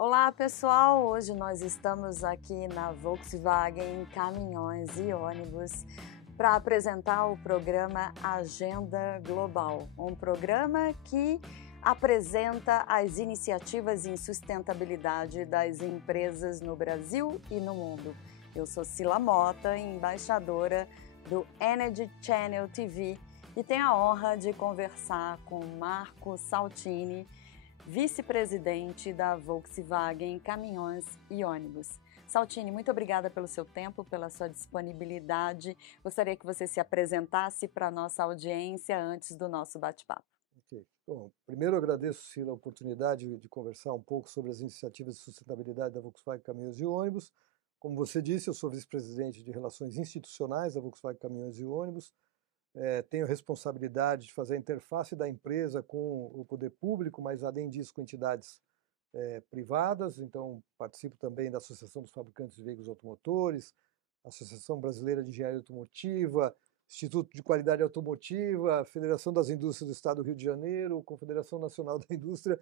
Olá pessoal, hoje nós estamos aqui na Volkswagen Caminhões e Ônibus para apresentar o programa Agenda Global, um programa que apresenta as iniciativas em sustentabilidade das empresas no Brasil e no mundo. Eu sou Cila Mota, embaixadora do Energy Channel TV e tenho a honra de conversar com Marco Saltini, vice-presidente da Volkswagen Caminhões e Ônibus. Saltini, muito obrigada pelo seu tempo, pela sua disponibilidade. Gostaria que você se apresentasse para a nossa audiência antes do nosso bate-papo. Ok. Bom, primeiro eu agradeço, Cila, a oportunidade de conversar um pouco sobre as iniciativas de sustentabilidade da Volkswagen Caminhões e Ônibus. Como você disse, eu sou vice-presidente de Relações Institucionais da Volkswagen Caminhões e Ônibus. Tenho a responsabilidade de fazer a interface da empresa com o poder público, mas além disso com entidades privadas. Então, participo também da Associação dos Fabricantes de Veículos Automotores, Associação Brasileira de Engenharia Automotiva, Instituto de Qualidade Automotiva, Federação das Indústrias do Estado do Rio de Janeiro, Confederação Nacional da Indústria.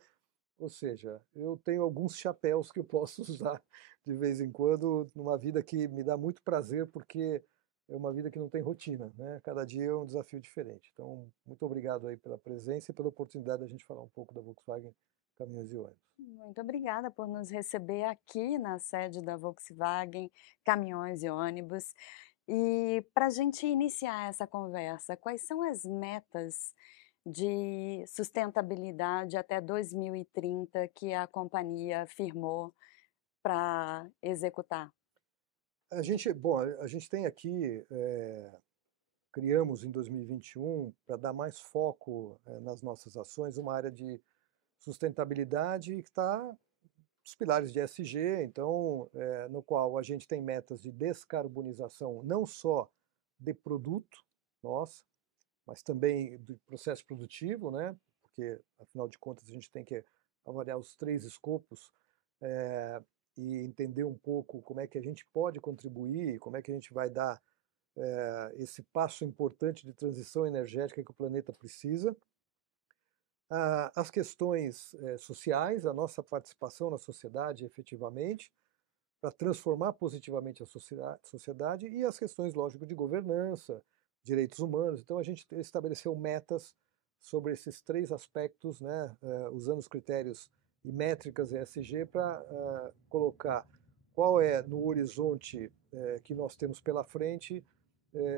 Ou seja, eu tenho alguns chapéus que eu posso usar de vez em quando numa vida que me dá muito prazer, porque é uma vida que não tem rotina, né? Cada dia é um desafio diferente. Então, muito obrigado aí pela presença e pela oportunidade da gente falar um pouco da Volkswagen Caminhões e Ônibus. Muito obrigada por nos receber aqui na sede da Volkswagen Caminhões e Ônibus. E para a gente iniciar essa conversa, quais são as metas de sustentabilidade até 2030 que a companhia firmou para executar? A gente tem aqui, criamos em 2021, para dar mais foco nas nossas ações, uma área de sustentabilidade que está os pilares de ESG, então, no qual a gente tem metas de descarbonização não só de produto nossa, mas também do processo produtivo, né? Porque, afinal de contas, a gente tem que avaliar os três escopos e entender um pouco como é que a gente pode contribuir, como é que a gente vai dar esse passo importante de transição energética que o planeta precisa. As questões sociais, a nossa participação na sociedade efetivamente, para transformar positivamente a sociedade, e as questões, lógico, de governança, direitos humanos. Então, a gente estabeleceu metas sobre esses três aspectos, né, usando os critérios e métricas ESG para colocar qual é, no horizonte que nós temos pela frente,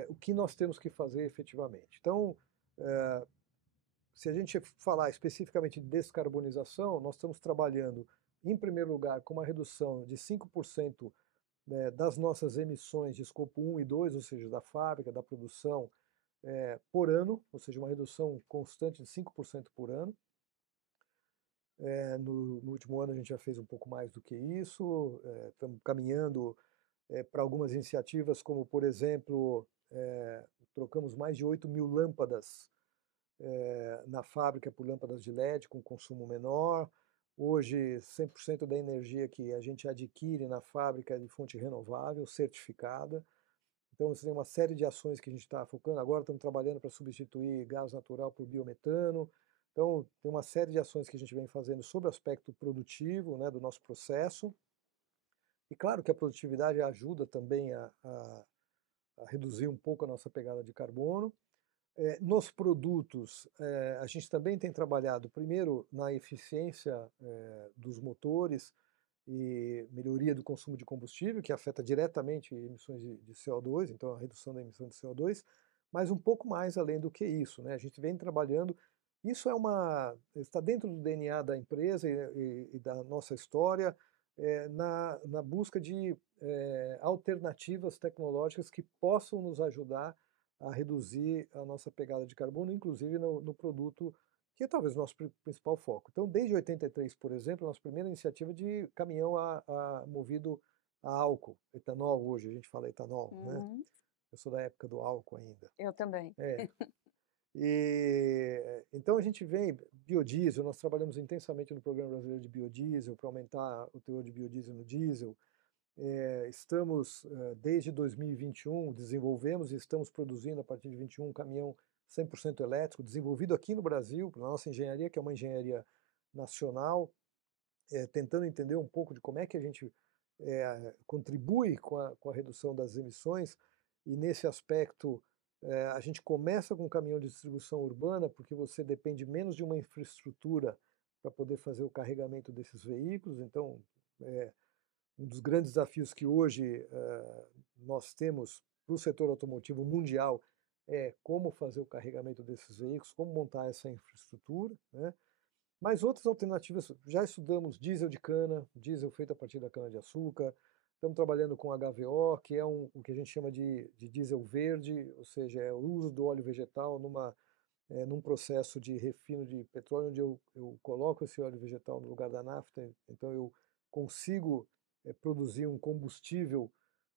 o que nós temos que fazer efetivamente. Então, se a gente falar especificamente de descarbonização, nós estamos trabalhando, em primeiro lugar, com uma redução de 5%, né, das nossas emissões de escopo 1 e 2, ou seja, da fábrica, da produção, por ano, ou seja, uma redução constante de 5% por ano. No último ano a gente já fez um pouco mais do que isso, estamos caminhando para algumas iniciativas, como, por exemplo, trocamos mais de 8 mil lâmpadas na fábrica por lâmpadas de LED com consumo menor. Hoje, 100% da energia que a gente adquire na fábrica é de fonte renovável, certificada. Então, você tem uma série de ações que a gente está focando. Agora estamos trabalhando para substituir gás natural por biometano. Então, tem uma série de ações que a gente vem fazendo sobre o aspecto produtivo, né, do nosso processo. E claro que a produtividade ajuda também a reduzir um pouco a nossa pegada de carbono. Nos produtos, a gente também tem trabalhado, primeiro, na eficiência dos motores e melhoria do consumo de combustível, que afeta diretamente emissões de CO2, então a redução da emissão de CO2, mas um pouco mais além do que isso, né? A gente vem trabalhando, isso está dentro do DNA da empresa e da nossa história, na busca de alternativas tecnológicas que possam nos ajudar a reduzir a nossa pegada de carbono, inclusive no produto, que é talvez o nosso principal foco. Então, desde 83, por exemplo, a nossa primeira iniciativa de caminhão movido a álcool, etanol hoje, a gente fala etanol, né? Uhum, Eu sou da época do álcool ainda. eu também. É. E então a gente vem, biodiesel, nós trabalhamos intensamente no Programa Brasileiro de Biodiesel para aumentar o teor de biodiesel no diesel. Estamos, desde 2021, desenvolvemos e estamos produzindo, a partir de 21, um caminhão 100% elétrico, desenvolvido aqui no Brasil, pela nossa engenharia, que é uma engenharia nacional, tentando entender um pouco de como é que a gente contribui com a redução das emissões, e nesse aspecto a gente começa com o caminhão de distribuição urbana, porque você depende menos de uma infraestrutura para poder fazer o carregamento desses veículos. Então, um dos grandes desafios que hoje nós temos para o setor automotivo mundial é como fazer o carregamento desses veículos, como montar essa infraestrutura, né? Mas outras alternativas, já estudamos diesel de cana, diesel feito a partir da cana-de-açúcar, estamos trabalhando com HVO, que é o que a gente chama de diesel verde, ou seja, é o uso do óleo vegetal num processo de refino de petróleo, onde eu coloco esse óleo vegetal no lugar da nafta, então eu consigo produzir um combustível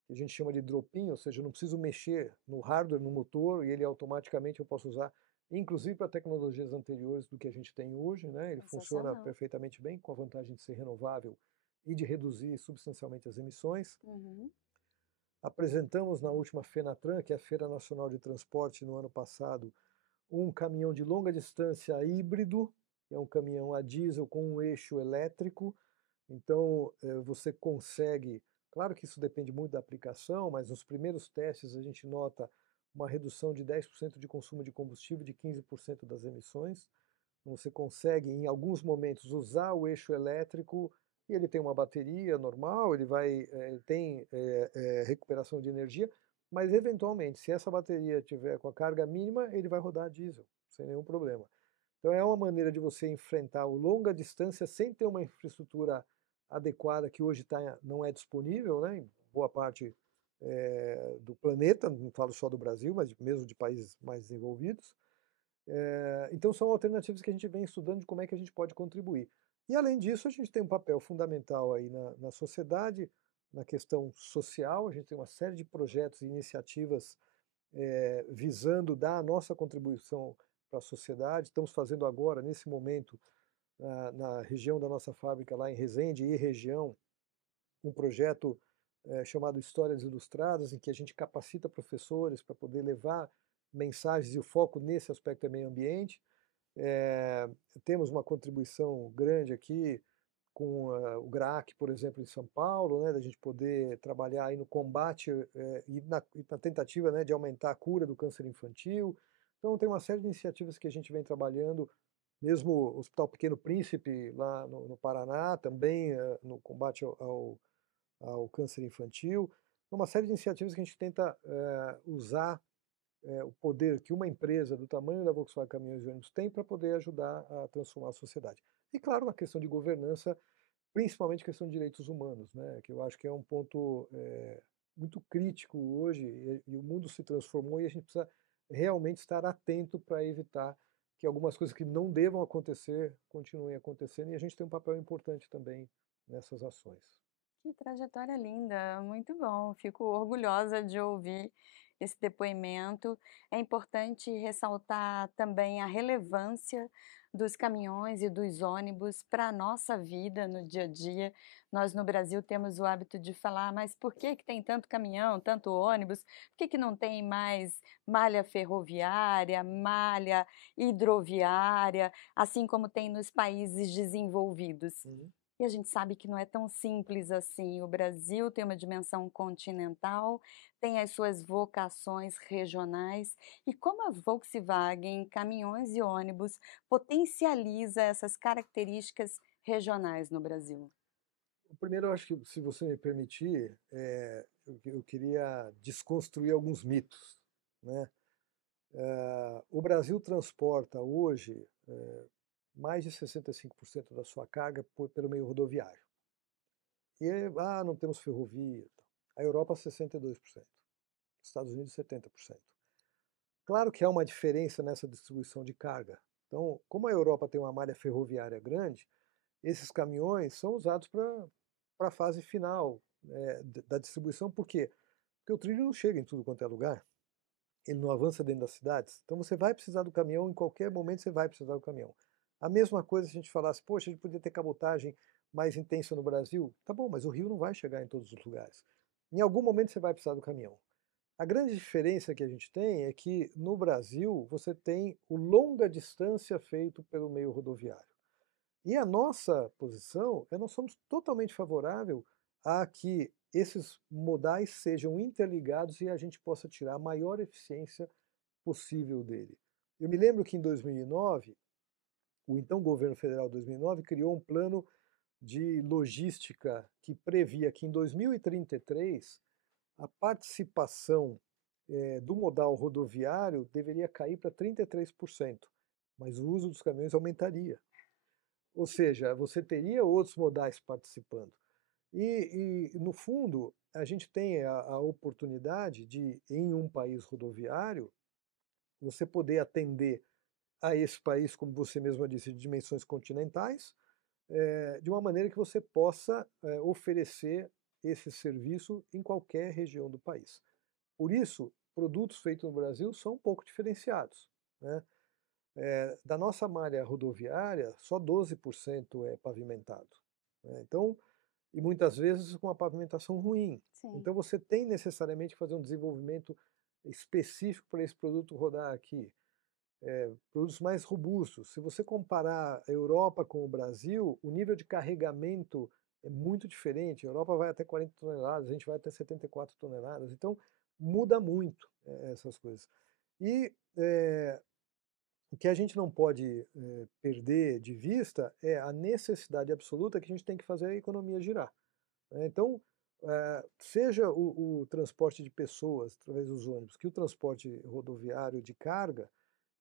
que a gente chama de drop-in, ou seja, eu não preciso mexer no hardware, no motor, e ele automaticamente eu posso usar, inclusive para tecnologias anteriores do que a gente tem hoje, né? Ele funciona Sensacional. perfeitamente bem, com a vantagem de ser renovável e de reduzir substancialmente as emissões. Uhum. Apresentamos na última FENATRAN, que é a Feira Nacional de Transporte, no ano passado, um caminhão de longa distância híbrido, que é um caminhão a diesel com um eixo elétrico. Então, você consegue, claro que isso depende muito da aplicação, mas nos primeiros testes a gente nota uma redução de 10% de consumo de combustível, de 15% das emissões. Você consegue, em alguns momentos, usar o eixo elétrico, e ele tem uma bateria normal, ele tem recuperação de energia, mas eventualmente, se essa bateria tiver com a carga mínima, ele vai rodar a diesel, sem nenhum problema. Então é uma maneira de você enfrentar o longa distância sem ter uma infraestrutura adequada que hoje não é disponível, né, em boa parte do planeta, não falo só do Brasil, mas mesmo de países mais desenvolvidos. Então são alternativas que a gente vem estudando de como é que a gente pode contribuir. E além disso, a gente tem um papel fundamental aí na sociedade, na questão social. A gente tem uma série de projetos e iniciativas visando dar a nossa contribuição para a sociedade. Estamos fazendo agora, nesse momento, na região da nossa fábrica, lá em Resende e região, um projeto chamado Histórias Ilustradas, em que a gente capacita professores para poder levar mensagens, e o foco nesse aspecto é meio ambiente. Temos uma contribuição grande aqui com o GRAAC, por exemplo, em São Paulo, né, da gente poder trabalhar aí no combate e na tentativa, né, de aumentar a cura do câncer infantil. Então tem uma série de iniciativas que a gente vem trabalhando, mesmo o Hospital Pequeno Príncipe, lá no Paraná, também no combate ao câncer infantil. Então, uma série de iniciativas que a gente tenta usar o poder que uma empresa do tamanho da Volkswagen Caminhões e Ônibus tem para poder ajudar a transformar a sociedade. E claro, na questão de governança, principalmente questão de direitos humanos, né, que eu acho que é um ponto muito crítico hoje, e o mundo se transformou e a gente precisa realmente estar atento para evitar que algumas coisas que não devam acontecer continuem acontecendo, e a gente tem um papel importante também nessas ações. Que trajetória linda, muito bom. Fico orgulhosa de ouvir esse depoimento. É importante ressaltar também a relevância dos caminhões e dos ônibus para a nossa vida no dia a dia. Nós no Brasil temos o hábito de falar, mas por que que tem tanto caminhão, tanto ônibus? Por que que não tem mais malha ferroviária, malha hidroviária, assim como tem nos países desenvolvidos? Uhum. E a gente sabe que não é tão simples assim. O Brasil tem uma dimensão continental, tem as suas vocações regionais. E como a Volkswagen, caminhões e ônibus, potencializa essas características regionais no Brasil? Primeiro, eu acho que, se você me permitir, eu queria desconstruir alguns mitos, né? O Brasil transporta hoje mais de 65% da sua carga pelo meio rodoviário. E não temos ferrovia. A Europa, 62%. Estados Unidos, 70%. Claro que há uma diferença nessa distribuição de carga. Então, como a Europa tem uma malha ferroviária grande, esses caminhões são usados para a fase final da distribuição. Por quê? Porque o trilho não chega em tudo quanto é lugar, ele não avança dentro das cidades, então você vai precisar do caminhão, em qualquer momento você vai precisar do caminhão. A mesma coisa se a gente falasse, poxa, a gente podia ter cabotagem mais intensa no Brasil. Tá bom, mas o rio não vai chegar em todos os lugares. Em algum momento você vai precisar do caminhão. A grande diferença que a gente tem é que no Brasil você tem o longa distância feito pelo meio rodoviário. E a nossa posição é nós somos totalmente favorável a que esses modais sejam interligados e a gente possa tirar a maior eficiência possível dele. Eu me lembro que em 2009, o então governo federal de 2009 criou um plano de logística que previa que em 2033 a participação do modal rodoviário deveria cair para 33%, mas o uso dos caminhões aumentaria. Ou seja, você teria outros modais participando. No fundo, a gente tem a oportunidade de, em um país rodoviário, você poder atender a esse país, como você mesma disse, de dimensões continentais, de uma maneira que você possa oferecer esse serviço em qualquer região do país. Por isso, produtos feitos no Brasil são um pouco diferenciados, né? Da nossa malha rodoviária, só 12% é pavimentado, né? Então, e muitas vezes com a pavimentação ruim. Sim. Então você tem necessariamente que fazer um desenvolvimento específico para esse produto rodar aqui. Produtos mais robustos. Se você comparar a Europa com o Brasil, o nível de carregamento é muito diferente. A Europa vai até 40 toneladas, a gente vai até 74 toneladas. Então, muda muito essas coisas. E o que a gente não pode perder de vista é a necessidade absoluta que a gente tem que fazer a economia girar, né? Então, seja o transporte de pessoas através dos ônibus, que o transporte rodoviário de carga,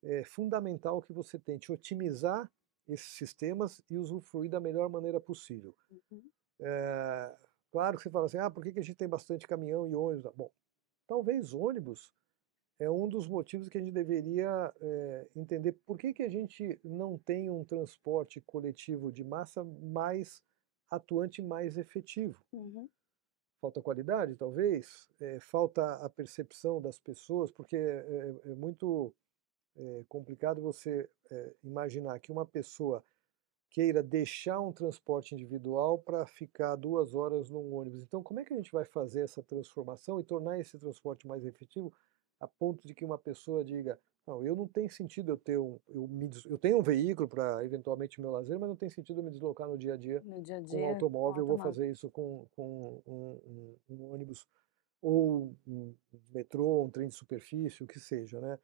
é fundamental que você tente otimizar esses sistemas e usufruir da melhor maneira possível. Uhum. É, claro que você fala assim, por que a gente tem bastante caminhão e ônibus? Bom, talvez ônibus é um dos motivos que a gente deveria entender por que a gente não tem um transporte coletivo de massa mais atuante, mais efetivo. Uhum. Falta qualidade, talvez, falta a percepção das pessoas, porque é muito complicado você imaginar que uma pessoa queira deixar um transporte individual para ficar 2 horas num ônibus. Então, como é que a gente vai fazer essa transformação e tornar esse transporte mais efetivo a ponto de que uma pessoa diga, não, eu não tem sentido eu ter eu tenho um veículo para eventualmente o meu lazer, mas não tem sentido eu me deslocar no dia a dia No dia a com um dia, com automóvel, eu vou automóvel. fazer isso com um ônibus ou um metrô, um trem de superfície, o que seja, né?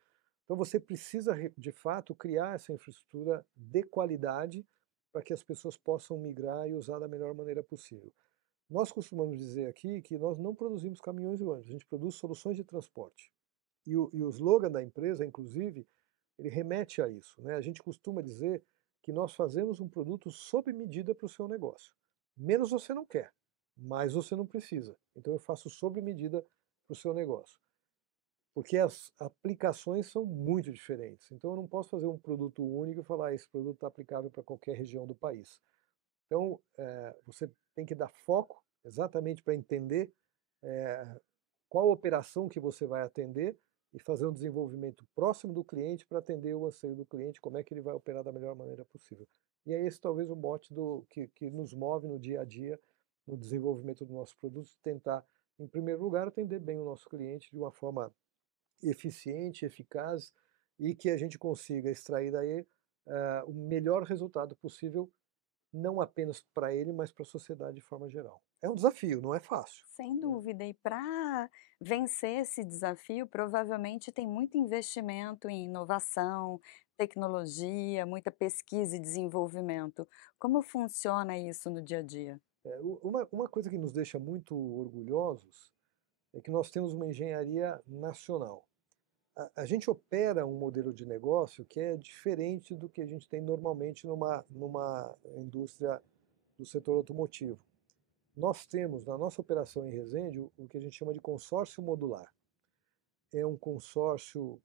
Então você precisa, de fato, criar essa infraestrutura de qualidade para que as pessoas possam migrar e usar da melhor maneira possível. Nós costumamos dizer aqui que nós não produzimos caminhões e ônibus, a gente produz soluções de transporte. E o slogan da empresa, inclusive, ele remete a isso, né? A gente costuma dizer que nós fazemos um produto sob medida para o seu negócio. Menos você não quer, mais você não precisa. Então eu faço sob medida para o seu negócio. Porque as aplicações são muito diferentes. Então eu não posso fazer um produto único e falar esse produto está aplicável para qualquer região do país. Então você tem que dar foco exatamente para entender qual operação que você vai atender e fazer um desenvolvimento próximo do cliente para atender o anseio do cliente, como é que ele vai operar da melhor maneira possível. E é esse talvez o mote que nos move no dia a dia, no desenvolvimento dos nossos produtos, tentar, em primeiro lugar, atender bem o nosso cliente de uma forma eficiente, eficaz e que a gente consiga extrair daí o melhor resultado possível, não apenas para ele, mas para a sociedade de forma geral. É um desafio, não é fácil, Sem né? dúvida. E para vencer esse desafio, provavelmente tem muito investimento em inovação, tecnologia, muita pesquisa e desenvolvimento. Como funciona isso no dia a dia? Uma coisa que nos deixa muito orgulhosos é que nós temos uma engenharia nacional. A gente opera um modelo de negócio que é diferente do que a gente tem normalmente numa indústria do setor automotivo. Nós temos na nossa operação em Resende o que a gente chama de consórcio modular. É um consórcio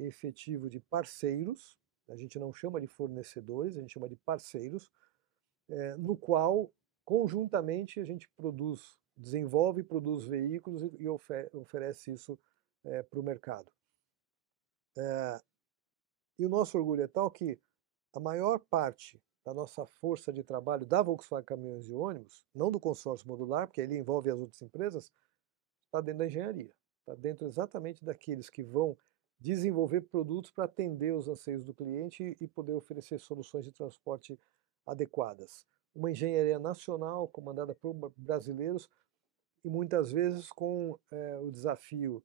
efetivo de parceiros, a gente não chama de fornecedores, a gente chama de parceiros, no qual conjuntamente a gente desenvolve e produz veículos e oferece isso para o mercado. E o nosso orgulho é tal que a maior parte da nossa força de trabalho da Volkswagen Caminhões e Ônibus, não do consórcio modular, porque ele envolve as outras empresas, está dentro da engenharia. Está dentro exatamente daqueles que vão desenvolver produtos para atender os anseios do cliente e poder oferecer soluções de transporte adequadas. Uma engenharia nacional comandada por brasileiros e muitas vezes com o desafio,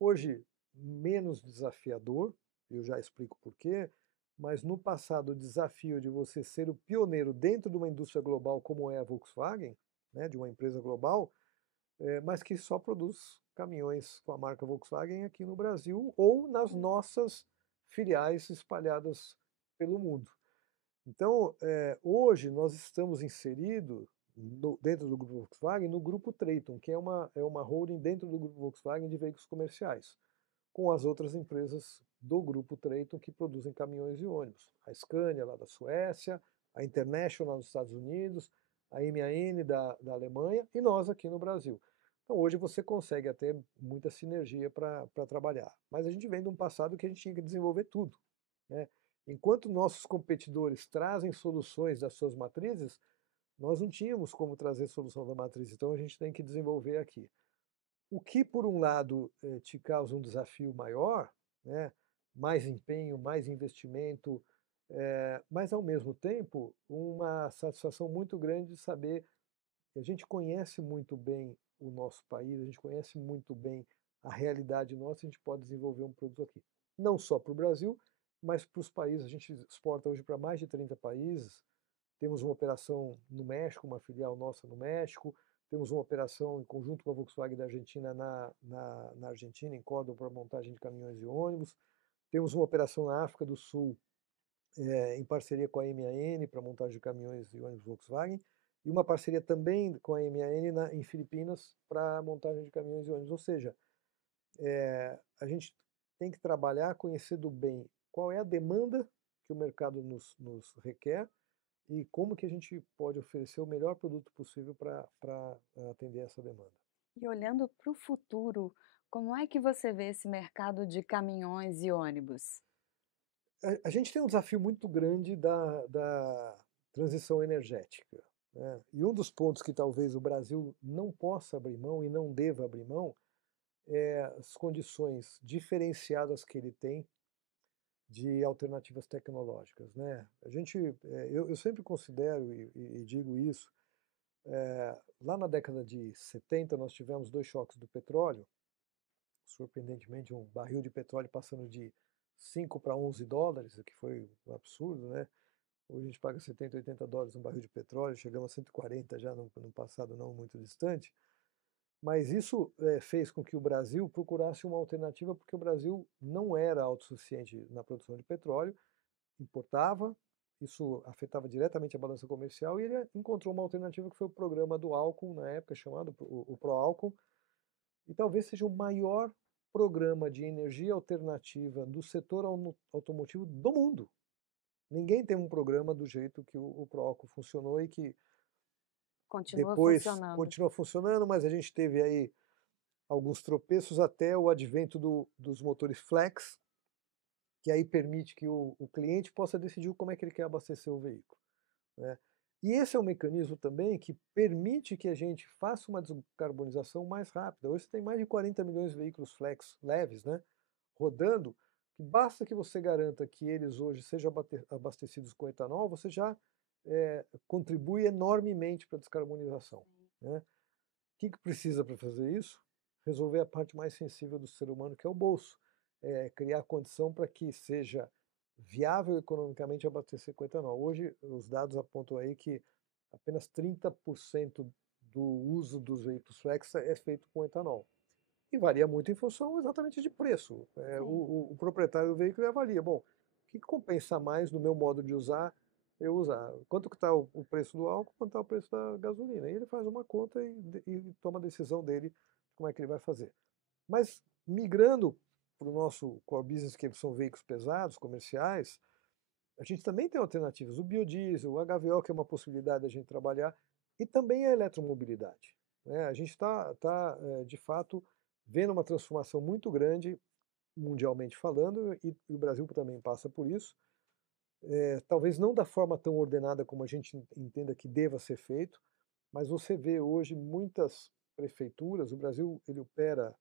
hoje menos desafiador, eu já explico por quê, mas no passado o desafio de você ser o pioneiro dentro de uma indústria global como é a Volkswagen, né, de uma empresa global, mas que só produz caminhões com a marca Volkswagen aqui no Brasil ou nas nossas filiais espalhadas pelo mundo. Então, hoje nós estamos inseridos dentro do grupo Volkswagen no grupo Traton, que é uma holding dentro do grupo Volkswagen de veículos comerciais, com as outras empresas do grupo Traton que produzem caminhões e ônibus. A Scania, lá da Suécia, a International nos Estados Unidos, a MAN da Alemanha e nós aqui no Brasil. Então, hoje você consegue até muita sinergia para trabalhar. Mas a gente vem de um passado que a gente tinha que desenvolver tudo, né? Enquanto nossos competidores trazem soluções das suas matrizes, nós não tínhamos como trazer solução da matriz, então a gente tem que desenvolver aqui. O que, por um lado, te causa um desafio maior, né? Mais empenho, mais investimento, mas, ao mesmo tempo, uma satisfação muito grande de saber que a gente conhece muito bem o nosso país, a gente conhece muito bem a realidade nossa, a gente pode desenvolver um produto aqui. Não só para o Brasil, mas para os países. A gente exporta hoje para mais de 30 países. Temos uma operação no México, uma filial nossa no México. Temos uma operação em conjunto com a Volkswagen da Argentina na Argentina, em Córdoba, para montagem de caminhões e ônibus. Temos uma operação na África do Sul, em parceria com a MAN para montagem de caminhões e ônibus Volkswagen, e uma parceria também com a MAN em Filipinas para montagem de caminhões e ônibus. Ou seja, a gente tem que trabalhar conhecendo bem qual é a demanda que o mercado nos requer e como que a gente pode oferecer o melhor produto possível para atender essa demanda. E olhando para o futuro, como é que você vê esse mercado de caminhões e ônibus? A gente tem um desafio muito grande da transição energética, né? E um dos pontos que talvez o Brasil não possa abrir mão e não deva abrir mão é as condições diferenciadas que ele tem de alternativas tecnológicas, né? A gente, eu sempre considero e digo isso, lá na década de 70 nós tivemos dois choques do petróleo, surpreendentemente um barril de petróleo passando de 5 para 11 dólares, o que foi um absurdo, né? Hoje a gente paga 70, 80 dólares um barril de petróleo, chegamos a 140 já no passado não muito distante. Mas isso fez com que o Brasil procurasse uma alternativa, porque o Brasil não era autossuficiente na produção de petróleo, importava, isso afetava diretamente a balança comercial, e ele encontrou uma alternativa que foi o programa do álcool, na época chamado o Proálcool, e talvez seja o maior programa de energia alternativa do setor automotivo do mundo. Ninguém tem um programa do jeito que o Proálcool funcionou e que Continua depois funcionando. continua funcionando, mas a gente teve aí alguns tropeços até o advento dos motores flex, que aí permite que o cliente possa decidir como é que ele quer abastecer o veículo, né? E esse é um mecanismo também que permite que a gente faça uma descarbonização mais rápida. Hoje você tem mais de 40 milhões de veículos flex leves, né, rodando, que basta que você garanta que eles hoje sejam abastecidos com etanol, você já contribui enormemente para a descarbonização, né? O que precisa para fazer isso? Resolver a parte mais sensível do ser humano, que é o bolso. Criar condição para que seja viável economicamente abastecer com etanol. Hoje, os dados apontam aí que apenas 30% do uso dos veículos flex é feito com etanol. E varia muito em função exatamente de preço. Sim. O proprietário do veículo avalia, bom, o que compensa mais no meu modo de usar, eu usar? Quanto que está o preço do álcool, quanto está o preço da gasolina? E ele faz uma conta e toma a decisão dele de como é que ele vai fazer. Mas migrando para o nosso core business, que são veículos pesados, comerciais, a gente também tem alternativas. O biodiesel, o HVO, que é uma possibilidade da gente trabalhar, e também a eletromobilidade, né? A gente está, de fato, vendo uma transformação muito grande, mundialmente falando, e o Brasil também passa por isso. Talvez não da forma tão ordenada como a gente entenda que deva ser feito, mas você vê hoje muitas prefeituras, o Brasil ele opera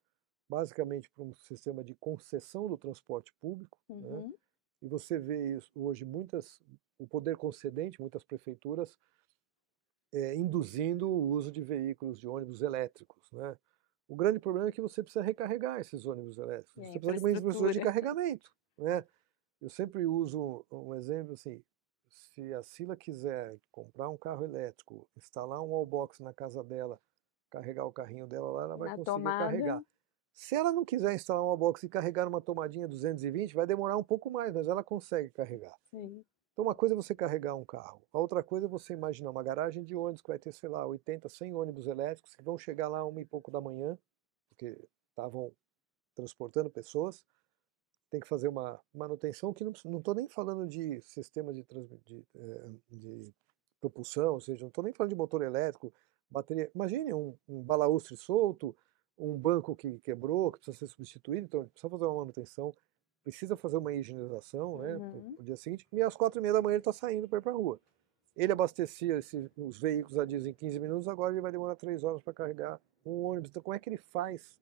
basicamente por um sistema de concessão do transporte público, né? Uhum. E você vê isso hoje muitas o poder concedente, muitas prefeituras, induzindo o uso de veículos, de ônibus elétricos, né. O grande problema é que você precisa recarregar esses ônibus elétricos, E a você precisa de uma infraestrutura de infraestrutura. carregamento, né. Eu sempre uso um exemplo assim, se a Cila quiser comprar um carro elétrico, instalar um wallbox na casa dela, carregar o carrinho dela lá, ela vai Na conseguir tomada. carregar. Se ela não quiser instalar um wallbox e carregar numa tomadinha 220, vai demorar um pouco mais, mas ela consegue carregar. Sim. Então uma coisa é você carregar um carro, a outra coisa é você imaginar uma garagem de ônibus que vai ter, sei lá, 80, 100 ônibus elétricos que vão chegar lá 1h e pouco da manhã, porque estavam transportando pessoas, tem que fazer uma manutenção que não estou nem falando de sistema de propulsão, ou seja, não estou nem falando de motor elétrico, bateria. Imagine um balaústre solto, um banco que quebrou, que precisa ser substituído, então precisa fazer uma manutenção, precisa fazer uma higienização, né, Uhum. pro dia seguinte, e às 4h30 da manhã ele está saindo para ir para a rua. Ele abastecia os veículos a diesel em 15 minutos, agora ele vai demorar 3 horas para carregar um ônibus. Então como é que ele faz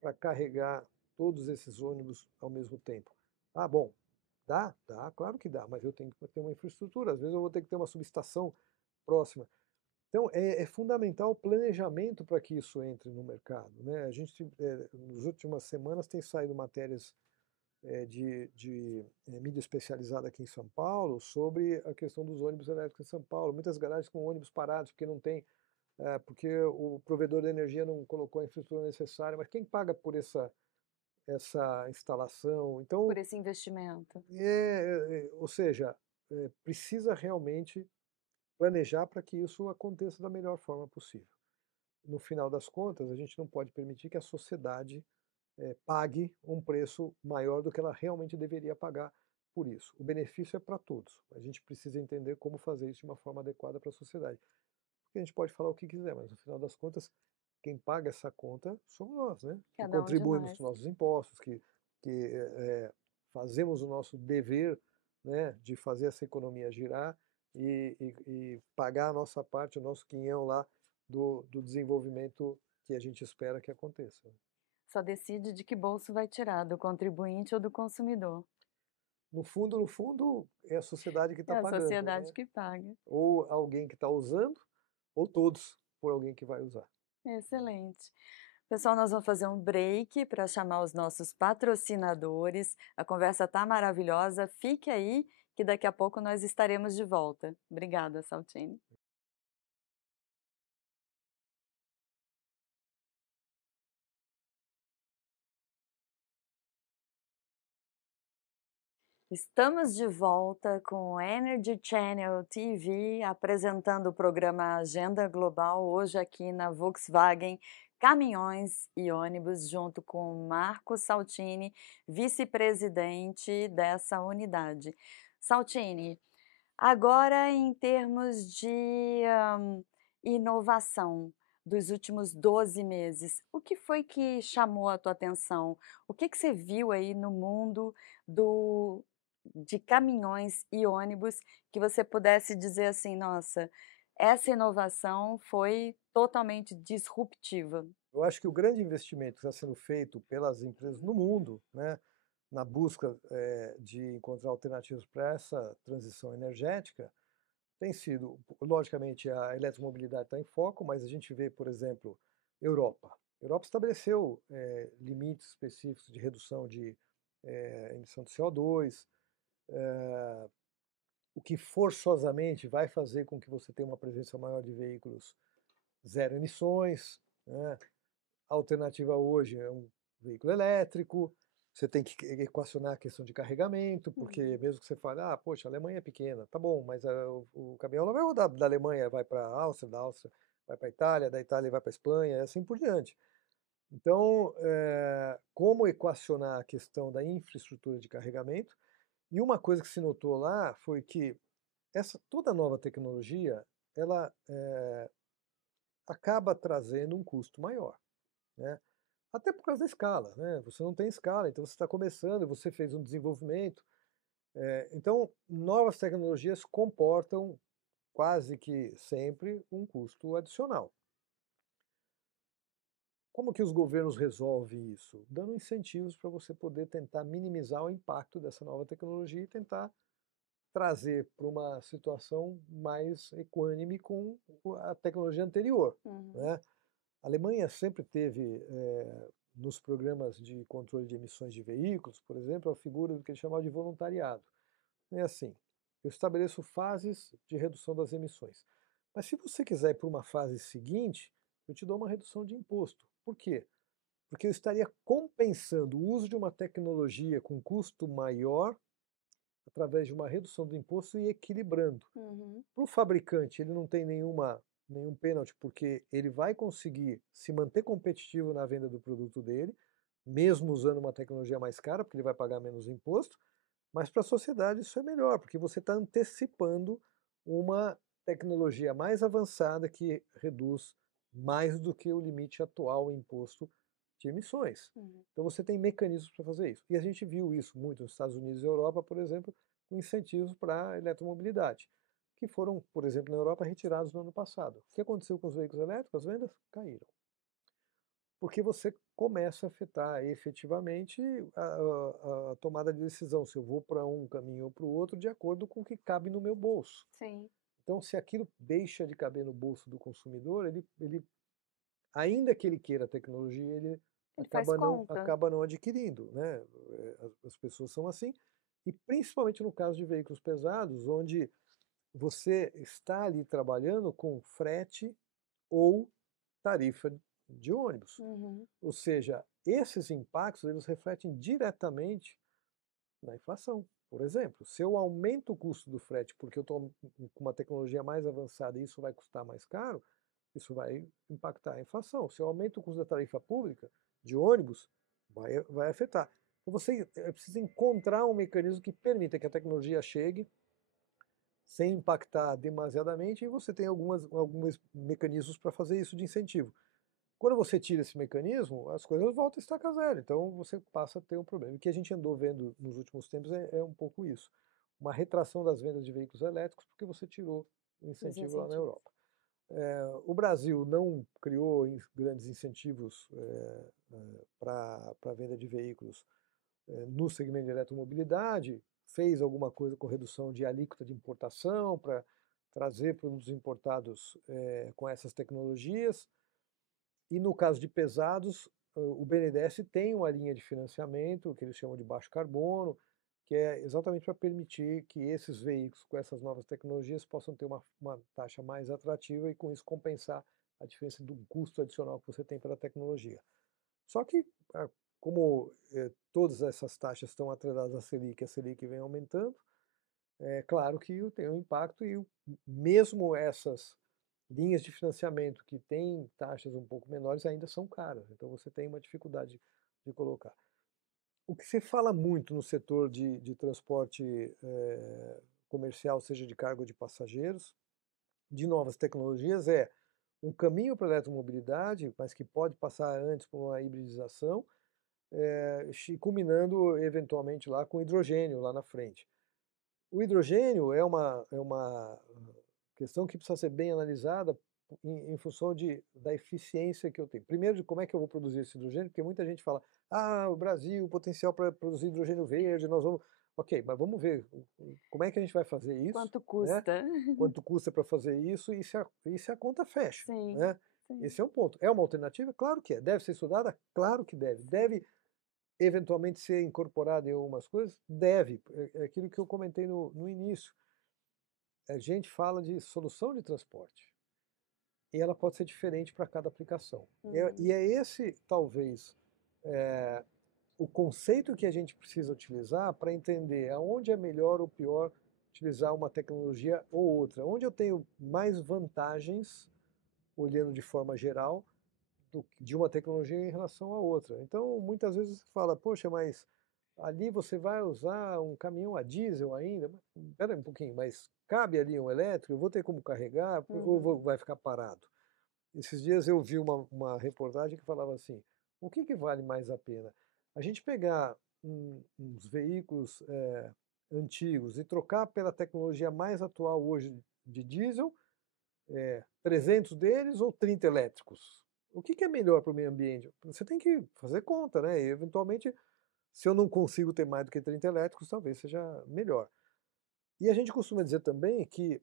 para carregar todos esses ônibus ao mesmo tempo? Ah, bom, dá? Dá, claro que dá, mas eu tenho que ter uma infraestrutura, às vezes eu vou ter que ter uma subestação próxima. Então, é fundamental o planejamento para que isso entre no mercado, né? A gente, nas últimas semanas, tem saído matérias de mídia especializada aqui em São Paulo sobre a questão dos ônibus elétricos em São Paulo. Muitas garagens com ônibus parados porque não tem, porque o provedor de energia não colocou a infraestrutura necessária. Mas quem paga por essa instalação? Por Então, esse investimento. ou seja, precisa realmente planejar para que isso aconteça da melhor forma possível. No final das contas, a gente não pode permitir que a sociedade pague um preço maior do que ela realmente deveria pagar por isso. O benefício é para todos. A gente precisa entender como fazer isso de uma forma adequada para a sociedade. Porque a gente pode falar o que quiser, mas no final das contas, quem paga essa conta somos nós, né? Que Cada um de contribuímos nós. com nossos impostos, que fazemos o nosso dever, né, de fazer essa economia girar e pagar a nossa parte, o nosso quinhão lá do desenvolvimento que a gente espera que aconteça. Só decide de que bolso vai tirar, do contribuinte ou do consumidor. No fundo, é a sociedade que É está a pagando, sociedade né? que paga. Ou alguém que está usando, ou todos por alguém que vai usar. Excelente. Pessoal, nós vamos fazer um break para chamar os nossos patrocinadores. A conversa tá maravilhosa. Fique aí, que daqui a pouco nós estaremos de volta. Obrigada, Saltini. Estamos de volta com o Energy Channel TV, apresentando o programa Agenda Global, hoje aqui na Volkswagen Caminhões e Ônibus, junto com Marco Saltini, vice-presidente dessa unidade. Saltini, agora em termos de inovação dos últimos 12 meses, o que foi que chamou a tua atenção? O que você viu aí no mundo do de caminhões e ônibus que você pudesse dizer assim: "Nossa, essa inovação foi totalmente disruptiva"? Eu acho que o grande investimento que está sendo feito pelas empresas no mundo, né, na busca de encontrar alternativas para essa transição energética, tem sido, logicamente, a eletromobilidade está em foco, mas a gente vê, por exemplo, Europa. A Europa estabeleceu limites específicos de redução de emissão de CO2, o que forçosamente vai fazer com que você tenha uma presença maior de veículos zero emissões, né? A alternativa hoje é um veículo elétrico, você tem que equacionar a questão de carregamento, porque Uhum. mesmo que você fale, ah, poxa, a Alemanha é pequena, tá bom, mas o caminhão não vai rodar da Alemanha, vai para a Áustria, da Áustria vai para a Itália, da Itália vai para a Espanha, e assim por diante. Então, como equacionar a questão da infraestrutura de carregamento? E uma coisa que se notou lá foi que toda nova tecnologia, ela acaba trazendo um custo maior, né? Até por causa da escala, né? Você não tem escala, então você está começando, você fez um desenvolvimento. Então, novas tecnologias comportam quase que sempre um custo adicional. Como que os governos resolvem isso? Dando incentivos para você poder tentar minimizar o impacto dessa nova tecnologia e tentar trazer para uma situação mais equânime com a tecnologia anterior, né? A Alemanha sempre teve, nos programas de controle de emissões de veículos, por exemplo, a figura do que eles chamavam de voluntariado. É assim, eu estabeleço fases de redução das emissões. Mas se você quiser ir para uma fase seguinte, eu te dou uma redução de imposto. Por quê? Porque eu estaria compensando o uso de uma tecnologia com custo maior através de uma redução do imposto e equilibrando. Para o fabricante, ele não tem nenhum pênalti, porque ele vai conseguir se manter competitivo na venda do produto dele, mesmo usando uma tecnologia mais cara, porque ele vai pagar menos imposto, mas para a sociedade isso é melhor, porque você está antecipando uma tecnologia mais avançada que reduz mais do que o limite atual imposto de emissões. Então você tem mecanismos para fazer isso. E a gente viu isso muito nos Estados Unidos e Europa, por exemplo, com incentivos para a eletromobilidade, que foram, por exemplo, na Europa, retirados no ano passado. O que aconteceu com os veículos elétricos? As vendas caíram. Porque você começa a afetar efetivamente a tomada de decisão, se eu vou para um caminho ou para o outro, de acordo com o que cabe no meu bolso. Sim. Então, se aquilo deixa de caber no bolso do consumidor, ele ainda que ele queira a tecnologia, ele acaba não adquirindo, né? As pessoas são assim, e principalmente no caso de veículos pesados, onde você está ali trabalhando com frete ou tarifa de ônibus. Ou seja, esses impactos eles refletem diretamente na inflação. Por exemplo, se eu aumento o custo do frete porque eu estou com uma tecnologia mais avançada e isso vai custar mais caro, isso vai impactar a inflação. Se eu aumento o custo da tarifa pública de ônibus, vai afetar. Então você precisa encontrar um mecanismo que permita que a tecnologia chegue sem impactar demasiadamente, e você tem alguns mecanismos para fazer isso de incentivo. Quando você tira esse mecanismo, as coisas voltam a estaca zero, então você passa a ter um problema. O que a gente andou vendo nos últimos tempos é um pouco isso. Uma retração das vendas de veículos elétricos porque você tirou o incentivo lá na Europa. O Brasil não criou grandes incentivos para a venda de veículos no segmento de eletromobilidade, fez alguma coisa com redução de alíquota de importação para trazer produtos importados com essas tecnologias. E no caso de pesados, o BNDES tem uma linha de financiamento que eles chamam de baixo carbono, que é exatamente para permitir que esses veículos com essas novas tecnologias possam ter uma taxa mais atrativa e com isso compensar a diferença do custo adicional que você tem pela tecnologia. Só que, como todas essas taxas estão atreladas à Selic, a Selic vem aumentando, é claro que tem um impacto e mesmo essas linhas de financiamento que têm taxas um pouco menores ainda são caras, então você tem uma dificuldade de colocar. O que se fala muito no setor de transporte comercial, seja de carga ou de passageiros, de novas tecnologias, é um caminho para a eletromobilidade, mas que pode passar antes por uma hibridização, culminando eventualmente lá com hidrogênio lá na frente. O hidrogênio é uma questão que precisa ser bem analisada em função da eficiência que eu tenho. Primeiro, de como é que eu vou produzir esse hidrogênio, porque muita gente fala, o Brasil, o potencial para produzir hidrogênio verde, nós vamos... Ok, mas vamos ver como é que a gente vai fazer isso. Quanto custa? Né? Quanto custa para fazer isso e se a conta fecha. Sim, né? sim. Esse é um ponto. É uma alternativa? Claro que é. Deve ser estudada? Claro que deve. Deve eventualmente ser incorporado em algumas coisas? Deve. É aquilo que eu comentei no início. A gente fala de solução de transporte e ela pode ser diferente para cada aplicação. E é esse, talvez, o conceito que a gente precisa utilizar para entender aonde é melhor ou pior utilizar uma tecnologia ou outra. Onde eu tenho mais vantagens, olhando de forma geral, de uma tecnologia em relação à outra. Então, muitas vezes você fala, poxa, mas ali você vai usar um caminhão a diesel ainda? Espera um pouquinho, mas cabe ali um elétrico? Eu vou ter como carregar ou vai ficar parado? Esses dias eu vi uma reportagem que falava assim, o que vale mais a pena? A gente pegar uns veículos antigos e trocar pela tecnologia mais atual hoje de diesel, 300 deles ou 30 elétricos? O que é melhor para o meio ambiente? Você tem que fazer conta, né? E, eventualmente, se eu não consigo ter mais do que 30 elétricos, talvez seja melhor. E a gente costuma dizer também que,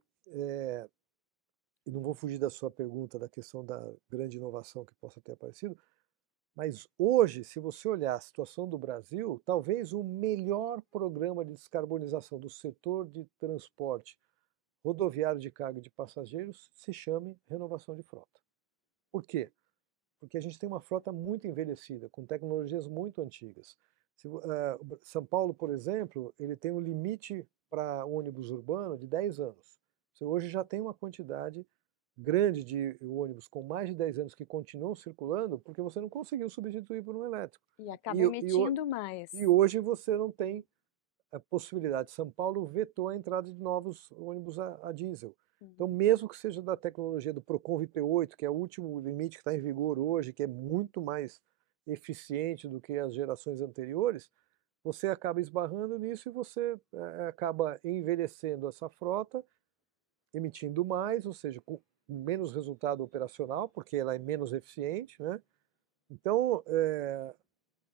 e não vou fugir da sua pergunta da questão da grande inovação que possa ter aparecido, mas hoje, se você olhar a situação do Brasil, talvez o melhor programa de descarbonização do setor de transporte rodoviário de carga e de passageiros se chame renovação de frota. Por quê? Porque a gente tem uma frota muito envelhecida, com tecnologias muito antigas. São Paulo, por exemplo, ele tem um limite para ônibus urbano de 10 anos. Você hoje já tem uma quantidade grande de ônibus com mais de 10 anos que continuam circulando porque você não conseguiu substituir por um elétrico. E E, acaba emitindo mais. e hoje você não tem a possibilidade. São Paulo vetou a entrada de novos ônibus a diesel. Então, mesmo que seja da tecnologia do Procon VIP8, que é o último limite que está em vigor hoje, que é muito mais eficiente do que as gerações anteriores, você acaba esbarrando nisso e você acaba envelhecendo essa frota, emitindo mais, ou seja, com menos resultado operacional, porque ela é menos eficiente, né? Então,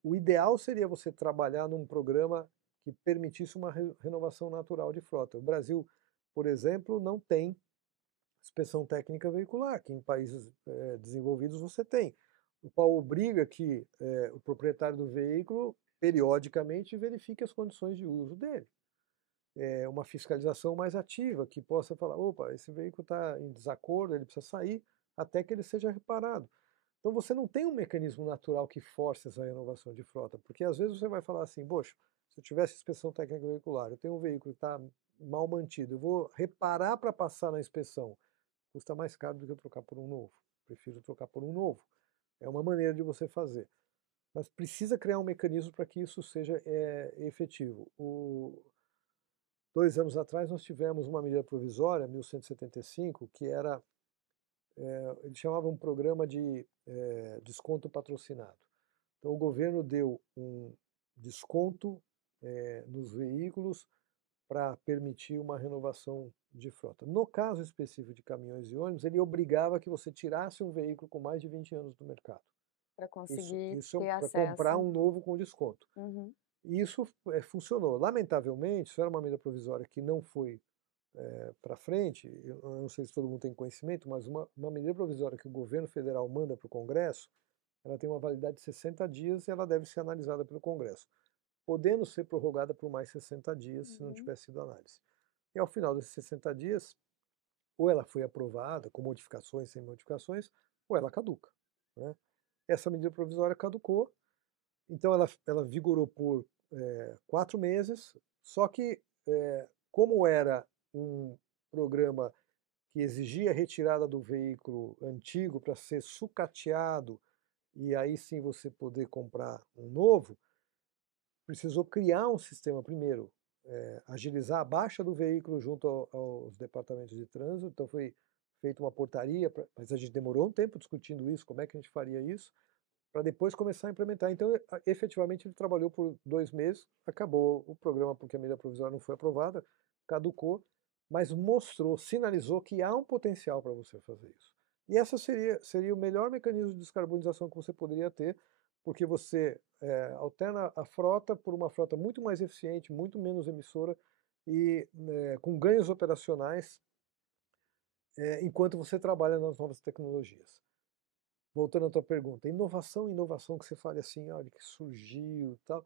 o ideal seria você trabalhar num programa que permitisse uma renovação natural de frota. O Brasil, por exemplo, não tem inspeção técnica veicular, que em países desenvolvidos você tem, o qual obriga que o proprietário do veículo periodicamente verifique as condições de uso dele. É uma fiscalização mais ativa, que possa falar, opa, esse veículo está em desacordo, ele precisa sair até que ele seja reparado. Então você não tem um mecanismo natural que force essa renovação de frota, porque às vezes você vai falar assim, poxa, se eu tivesse inspeção técnica veicular, eu tenho um veículo que está mal mantido, eu vou reparar para passar na inspeção, custa mais caro do que eu trocar por um novo. Prefiro trocar por um novo. É uma maneira de você fazer. Mas precisa criar um mecanismo para que isso seja efetivo. 2 anos atrás nós tivemos uma medida provisória, 1175, que era, eles chamavam um programa de desconto patrocinado. Então o governo deu um desconto nos veículos para permitir uma renovação de frota. No caso específico de caminhões e ônibus, ele obrigava que você tirasse um veículo com mais de 20 anos do mercado. Para Isso, conseguir isso ter para comprar acesso. um novo com desconto. Uhum. E isso funcionou. Lamentavelmente, isso era uma medida provisória que não foi para frente. Eu não sei se todo mundo tem conhecimento, mas uma medida provisória que o governo federal manda para o Congresso, ela tem uma validade de 60 dias e ela deve ser analisada pelo Congresso, podendo ser prorrogada por mais 60 dias se não tiver sido análise. E ao final desses 60 dias, ou ela foi aprovada com modificações, sem modificações, ou ela caduca, né? Essa medida provisória caducou, então ela vigorou por 4 meses, só que como era um programa que exigia a retirada do veículo antigo para ser sucateado e aí sim você poder comprar um novo, precisou criar um sistema primeiro, agilizar a baixa do veículo junto aos departamentos de trânsito, então foi feita uma portaria, mas a gente demorou um tempo discutindo isso, como é que a gente faria isso, para depois começar a implementar. Então, efetivamente, ele trabalhou por 2 meses, acabou o programa porque a medida provisória não foi aprovada, caducou, mas mostrou, sinalizou que há um potencial para você fazer isso. E essa seria o melhor mecanismo de descarbonização que você poderia ter, porque você alterna a frota por uma frota muito mais eficiente, muito menos emissora e com ganhos operacionais, enquanto você trabalha nas novas tecnologias. Voltando à tua pergunta, inovação que você fale assim, olha, que surgiu e tal,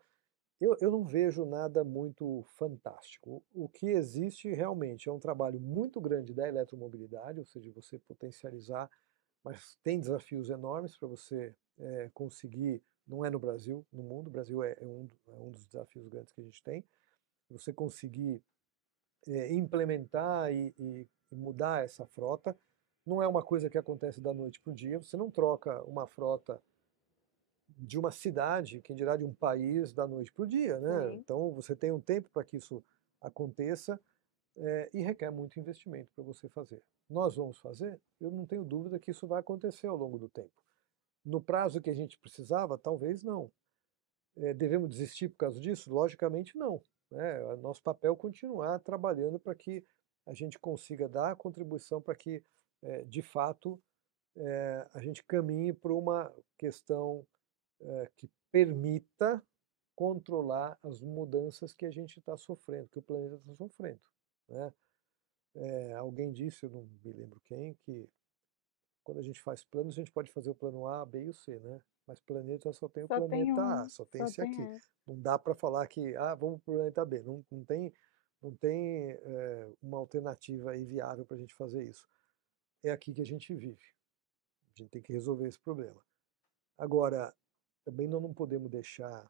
eu não vejo nada muito fantástico. O que existe realmente é um trabalho muito grande da eletromobilidade, ou seja, você potencializar, mas tem desafios enormes para você conseguir, não é no Brasil, no mundo, o Brasil é um dos desafios grandes que a gente tem, você conseguir implementar e mudar essa frota. Não é uma coisa que acontece da noite para o dia, você não troca uma frota de uma cidade, quem dirá de um país, da noite para o dia, né? Sim. Então você tem um tempo para que isso aconteça e requer muito investimento para você fazer. Nós vamos fazer? Eu não tenho dúvida que isso vai acontecer ao longo do tempo. No prazo que a gente precisava, talvez não. Devemos desistir por causa disso? Logicamente não, né? Nosso papel é continuar trabalhando para que a gente consiga dar a contribuição para que, de fato, a gente caminhe para uma questão que permita controlar as mudanças que a gente está sofrendo, que o planeta está sofrendo. né? Alguém disse, eu não me lembro quem, que quando a gente faz planos, a gente pode fazer o plano A, B e o C, né? Mas planeta só tem o Só tem planeta A, um, só tem só esse tem aqui. esse. Não dá para falar que, vamos para o planeta B. Não tem uma alternativa aí viável para a gente fazer isso. É aqui que a gente vive. A gente tem que resolver esse problema. Agora, também nós não podemos deixar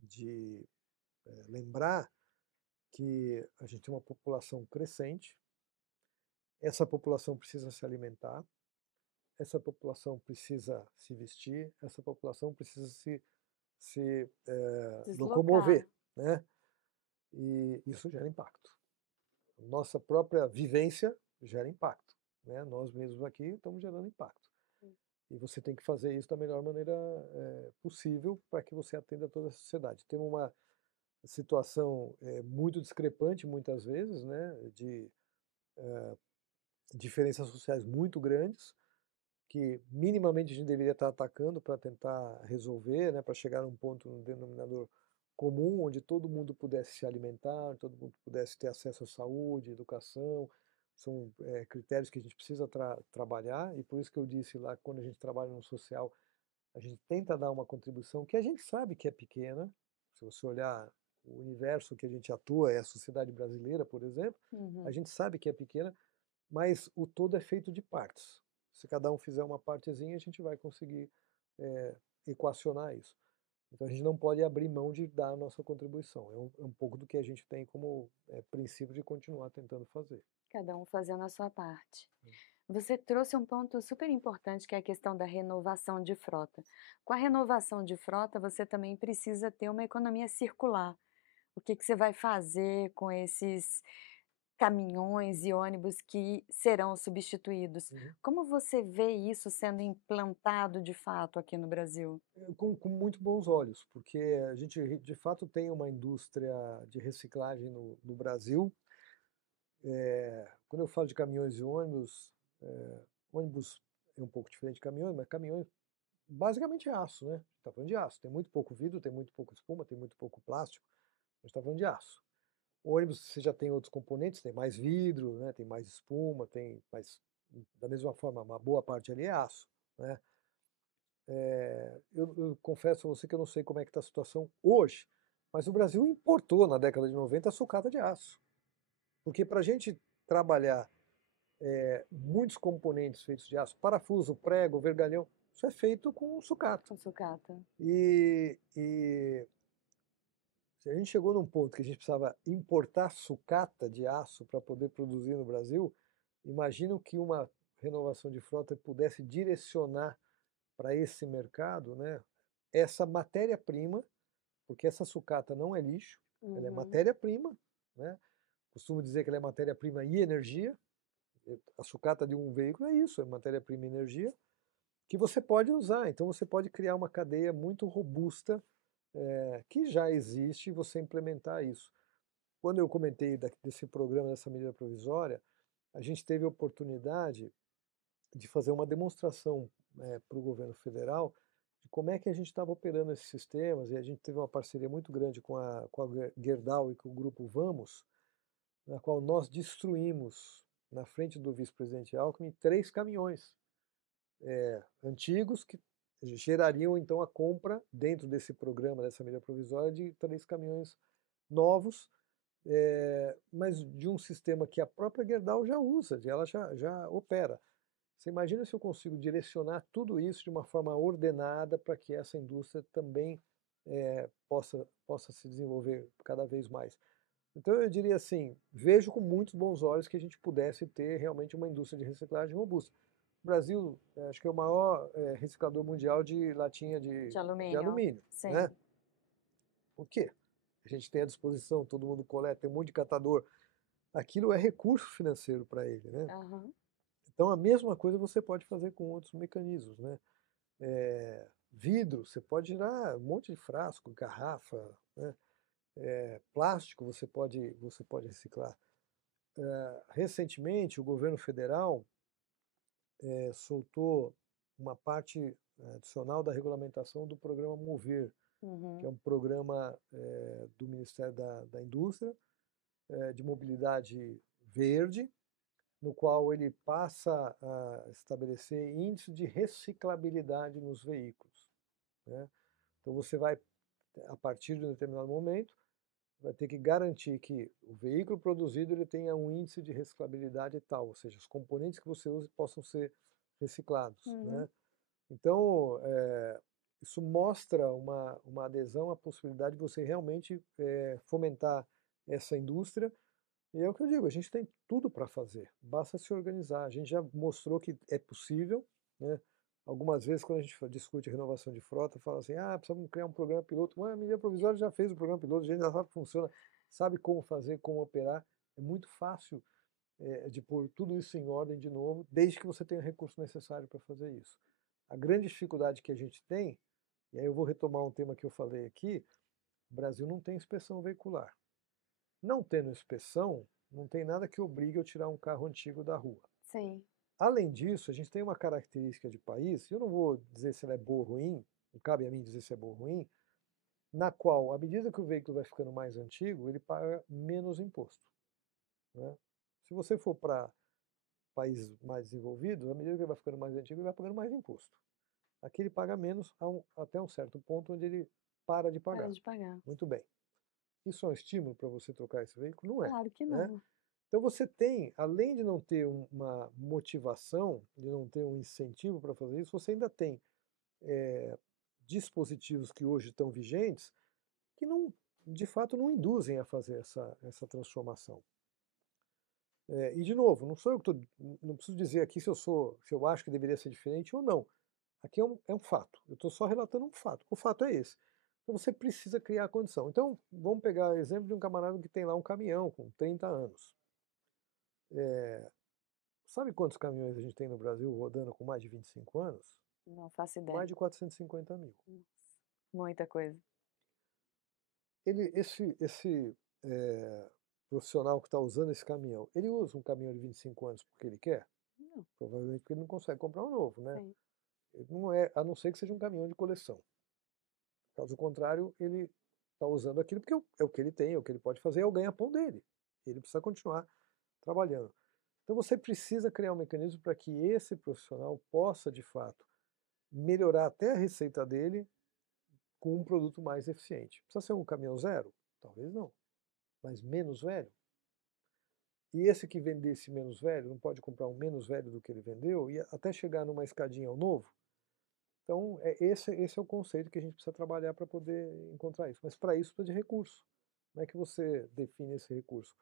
de lembrar que a gente tem uma população crescente, essa população precisa se alimentar, essa população precisa se vestir, essa população precisa se Deslocar. locomover, né? E isso gera impacto. Nossa própria vivência gera impacto, né? Nós mesmos aqui estamos gerando impacto. E você tem que fazer isso da melhor maneira possível para que você atenda toda a sociedade. Tem uma situação muito discrepante, muitas vezes, né? De diferenças sociais muito grandes, que minimamente a gente deveria estar atacando para tentar resolver, né, para chegar num ponto, num denominador comum, onde todo mundo pudesse se alimentar, todo mundo pudesse ter acesso à saúde, educação, são critérios que a gente precisa trabalhar, e por isso que eu disse lá, quando a gente trabalha no social, a gente tenta dar uma contribuição que a gente sabe que é pequena, se você olhar o universo que a gente atua, é a sociedade brasileira, por exemplo, a Uhum. gente sabe que é pequena, mas o todo é feito de partes. Se cada um fizer uma partezinha, a gente vai conseguir equacionar isso. Então a gente não pode abrir mão de dar a nossa contribuição. É um pouco do que a gente tem como princípio de continuar tentando fazer. Cada um fazendo a sua parte. Você trouxe um ponto super importante, que é a questão da renovação de frota. Com a renovação de frota, você também precisa ter uma economia circular. O que que você vai fazer com esses caminhões e ônibus que serão substituídos? Uhum. Como você vê isso sendo implantado de fato aqui no Brasil? Com muito bons olhos, porque a gente de fato tem uma indústria de reciclagem no Brasil. Quando eu falo de caminhões e ônibus é um pouco diferente de caminhões, mas caminhões basicamente é aço, né? Está falando de aço. Tem muito pouco vidro, tem muito pouco espuma, tem muito pouco plástico. A gente está falando de aço. O ônibus você já tem outros componentes, tem mais vidro, né? Tem mais espuma, tem mais. Da mesma forma, uma boa parte ali é aço, né? Eu confesso a você que eu não sei como é que está a situação hoje, mas o Brasil importou na década de 90 a sucata de aço. Porque para a gente trabalhar muitos componentes feitos de aço, parafuso, prego, vergalhão, isso é feito com sucata. Com sucata. E se a gente chegou num ponto que a gente precisava importar sucata de aço para poder produzir no Brasil, imagino que uma renovação de frota pudesse direcionar para esse mercado, né, essa matéria-prima, porque essa sucata não é lixo, ela é Uhum. matéria-prima, né? Costumo dizer que ela é matéria-prima e energia. A sucata de um veículo é isso, é matéria-prima e energia, que você pode usar. Então você pode criar uma cadeia muito robusta que já existe e você implementar isso. Quando eu comentei desse programa, dessa medida provisória, a gente teve a oportunidade de fazer uma demonstração para o governo federal de como é que a gente estava operando esses sistemas, e a gente teve uma parceria muito grande com a Gerdau e com o grupo Vamos, na qual nós destruímos, na frente do vice-presidente Alckmin, 3 caminhões antigos que gerariam então a compra dentro desse programa, dessa medida provisória, de 3 caminhões novos, mas de um sistema que a própria Gerdau já usa, ela já opera. Você imagina se eu consigo direcionar tudo isso de uma forma ordenada para que essa indústria também possa se desenvolver cada vez mais. Então eu diria assim, vejo com muitos bons olhos que a gente pudesse ter realmente uma indústria de reciclagem robusta. O Brasil, acho que é o maior reciclador mundial de latinha De de alumínio. alumínio, né? Sim. Por quê? A gente tem à disposição, todo mundo coleta, tem um monte de catador. Aquilo é recurso financeiro para ele, né? Aham. Então a mesma coisa você pode fazer com outros mecanismos, né? Vidro, você pode gerar um monte de frasco, garrafa, né? Plástico você pode reciclar. Recentemente, o governo federal soltou uma parte adicional da regulamentação do programa Mover, que é Uhum. um programa do Ministério da Indústria, de mobilidade verde, no qual ele passa a estabelecer índice de reciclabilidade nos veículos, né? Então você vai, a partir de um determinado momento, vai ter que garantir que o veículo produzido ele tenha um índice de reciclabilidade tal, ou seja, os componentes que você use possam ser reciclados, Uhum. né? Então, isso mostra uma adesão à possibilidade de você realmente fomentar essa indústria, e é o que eu digo, a gente tem tudo para fazer, basta se organizar. A gente já mostrou que é possível, né? Algumas vezes, quando a gente discute renovação de frota, fala assim: ah, precisamos criar um programa piloto. A medida provisória já fez o programa piloto, a gente já sabe que funciona, sabe como fazer, como operar. É muito fácil de pôr tudo isso em ordem de novo, desde que você tenha o recurso necessário para fazer isso. A grande dificuldade que a gente tem, e aí eu vou retomar um tema que eu falei aqui: o Brasil não tem inspeção veicular. Não tendo inspeção, não tem nada que obrigue eu a tirar um carro antigo da rua. Sim. Além disso, a gente tem uma característica de país, eu não vou dizer se ela é boa ou ruim, não cabe a mim dizer se é boa ou ruim, na qual, à medida que o veículo vai ficando mais antigo, ele paga menos imposto, né? Se você for para países mais desenvolvidos, à medida que ele vai ficando mais antigo, ele vai pagando mais imposto. Aqui ele paga menos até um certo ponto onde ele para de Para pagar. de pagar. Muito bem. Isso é um estímulo para você trocar esse veículo? Não é, Claro que né? não. Então você tem, além de não ter uma motivação, de não ter um incentivo para fazer isso, você ainda tem dispositivos que hoje estão vigentes que não, de fato, não induzem a fazer essa transformação. E de novo, não sou eu que não preciso dizer aqui se eu acho que deveria ser diferente ou não. Aqui é um fato. Eu estou só relatando um fato. O fato é esse. Então você precisa criar a condição. Então vamos pegar o exemplo de um camarada que tem lá um caminhão com 30 anos. Sabe quantos caminhões a gente tem no Brasil rodando com mais de 25 anos? Não faço Mais ideia. de 450 mil. Nossa, muita coisa. Esse profissional que está usando esse caminhão, ele usa um caminhão de 25 anos porque ele quer? Não, Provavelmente porque ele não consegue comprar um novo, né? sim. Ele não é, a não ser que seja um caminhão de coleção. Caso contrário, ele está usando aquilo porque é o que ele tem, é o que ele pode fazer, é o ganha-pão dele. Ele precisa continuar trabalhando. Então você precisa criar um mecanismo para que esse profissional possa, de fato, melhorar até a receita dele com um produto mais eficiente. Precisa ser um caminhão zero? Talvez não, mas menos velho. E esse que vendesse menos velho não pode comprar um menos velho do que ele vendeu e até chegar numa escadinha ao novo? Então, esse é o conceito que a gente precisa trabalhar para poder encontrar isso. Mas para isso precisa de recurso. Como é que você define esse recurso?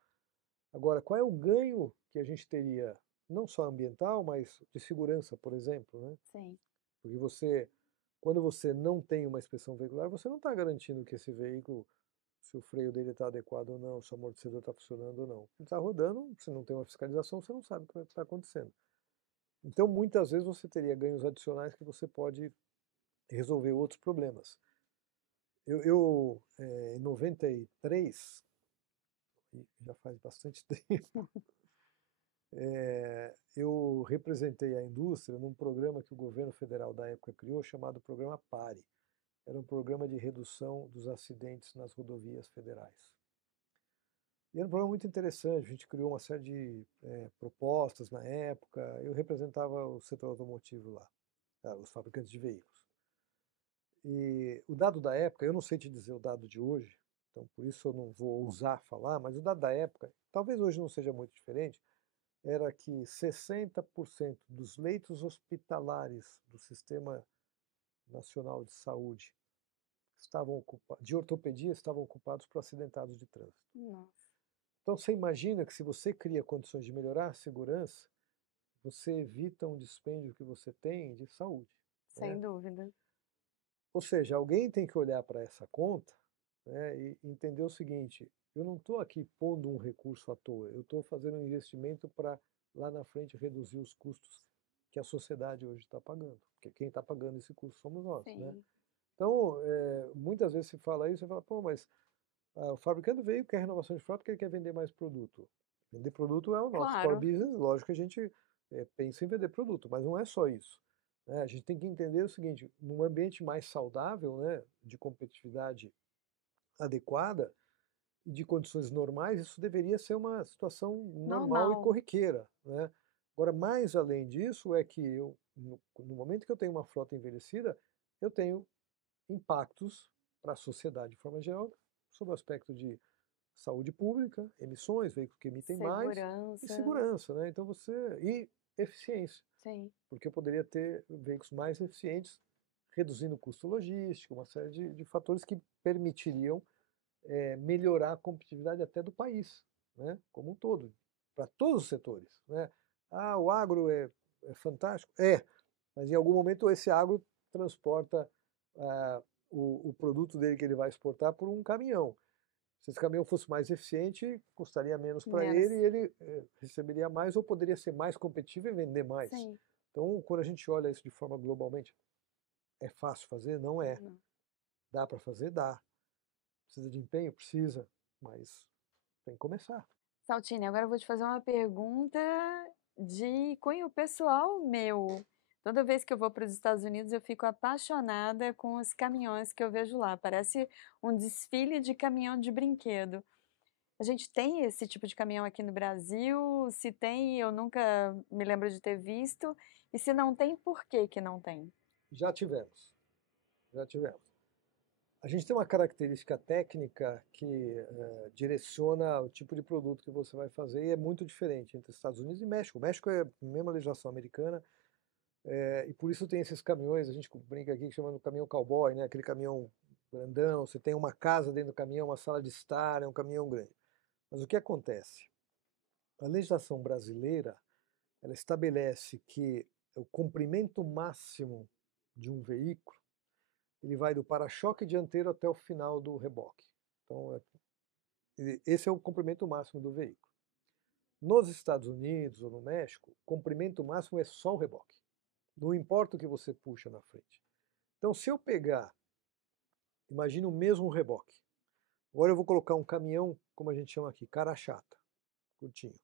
Agora, qual é o ganho que a gente teria, não só ambiental, mas de segurança, por exemplo, né? Sim. Porque quando você não tem uma inspeção veicular, você não está garantindo que esse veículo, se o freio dele está adequado ou não, se o amortecedor está funcionando ou não. Ele está rodando, se não tem uma fiscalização, você não sabe o que está acontecendo. Então, muitas vezes você teria ganhos adicionais que você pode resolver outros problemas. Em 93, já faz bastante tempo, eu representei a indústria num programa que o governo federal da época criou, chamado Programa PARE. Era um programa de redução dos acidentes nas rodovias federais. E era um programa muito interessante, a gente criou uma série de propostas na época, eu representava o setor automotivo lá, os fabricantes de veículos. E o dado da época, eu não sei te dizer o dado de hoje, então por isso eu não vou ousar falar, mas o dado da época, talvez hoje não seja muito diferente, era que 60% dos leitos hospitalares do Sistema Nacional de Saúde de ortopedia estavam ocupados por acidentados de trânsito. Nossa, Então você imagina que se você cria condições de melhorar a segurança, você evita um dispêndio que você tem de saúde, sem né? dúvida. Ou seja, alguém tem que olhar para essa conta, né, e entender o seguinte: eu não estou aqui pondo um recurso à toa, eu estou fazendo um investimento para lá na frente reduzir os custos que a sociedade hoje está pagando, porque quem está pagando esse custo somos nós, né? Sim. Então, muitas vezes se fala isso, você fala, pô, mas o fabricante veio, quer renovação de frota porque ele quer vender mais produto. Vender produto é o nosso core Claro. business, lógico que a gente pensa em vender produto, mas não é só isso, né? A gente tem que entender o seguinte: num ambiente mais saudável, né, de competitividade adequada, e de condições normais, isso deveria ser uma situação normal e Normal. corriqueira, né. Agora, mais além disso, é que eu, no momento que eu tenho uma frota envelhecida, eu tenho impactos para a sociedade de forma geral, sob o aspecto de saúde pública, emissões, veículos que emitem mais, e Segurança, segurança, né. Então você e eficiência, sim. porque eu poderia ter veículos mais eficientes, reduzindo o custo logístico, uma série de fatores que permitiriam melhorar a competitividade até do país, né, como um todo, para todos os setores, né. Ah, o agro é fantástico? É, mas em algum momento esse agro transporta ah, o produto dele que ele vai exportar por um caminhão. Se esse caminhão fosse mais eficiente, custaria menos para ele Menos. e ele receberia mais ou poderia ser mais competitivo e vender mais. Sim. Então, quando a gente olha isso de forma globalmente, é fácil fazer? Não é. Não. Dá para fazer? Dá. Precisa de empenho? Precisa, mas tem que começar. Saltine, agora eu vou te fazer uma pergunta de cunho pessoal meu. Toda vez que eu vou para os Estados Unidos, eu fico apaixonada com os caminhões que eu vejo lá. Parece um desfile de caminhão de brinquedo. A gente tem esse tipo de caminhão aqui no Brasil? Se tem, eu nunca me lembro de ter visto. E se não tem, por que que não tem? Já tivemos, já tivemos. A gente tem uma característica técnica que direciona o tipo de produto que você vai fazer e é muito diferente entre Estados Unidos e México. O México é a mesma legislação americana, e por isso tem esses caminhões, a gente brinca aqui chamando caminhão cowboy, né? Aquele caminhão grandão, você tem uma casa dentro do caminhão, uma sala de estar, é um caminhão grande. Mas o que acontece? A legislação brasileira, ela estabelece que o comprimento máximo de um veículo, ele vai do para-choque dianteiro até o final do reboque. Então, esse é o comprimento máximo do veículo. Nos Estados Unidos ou no México, o comprimento máximo é só o reboque. Não importa o que você puxa na frente. Então, se eu pegar, imagine o mesmo reboque. Agora eu vou colocar um caminhão, como a gente chama aqui, cara chata, curtinho.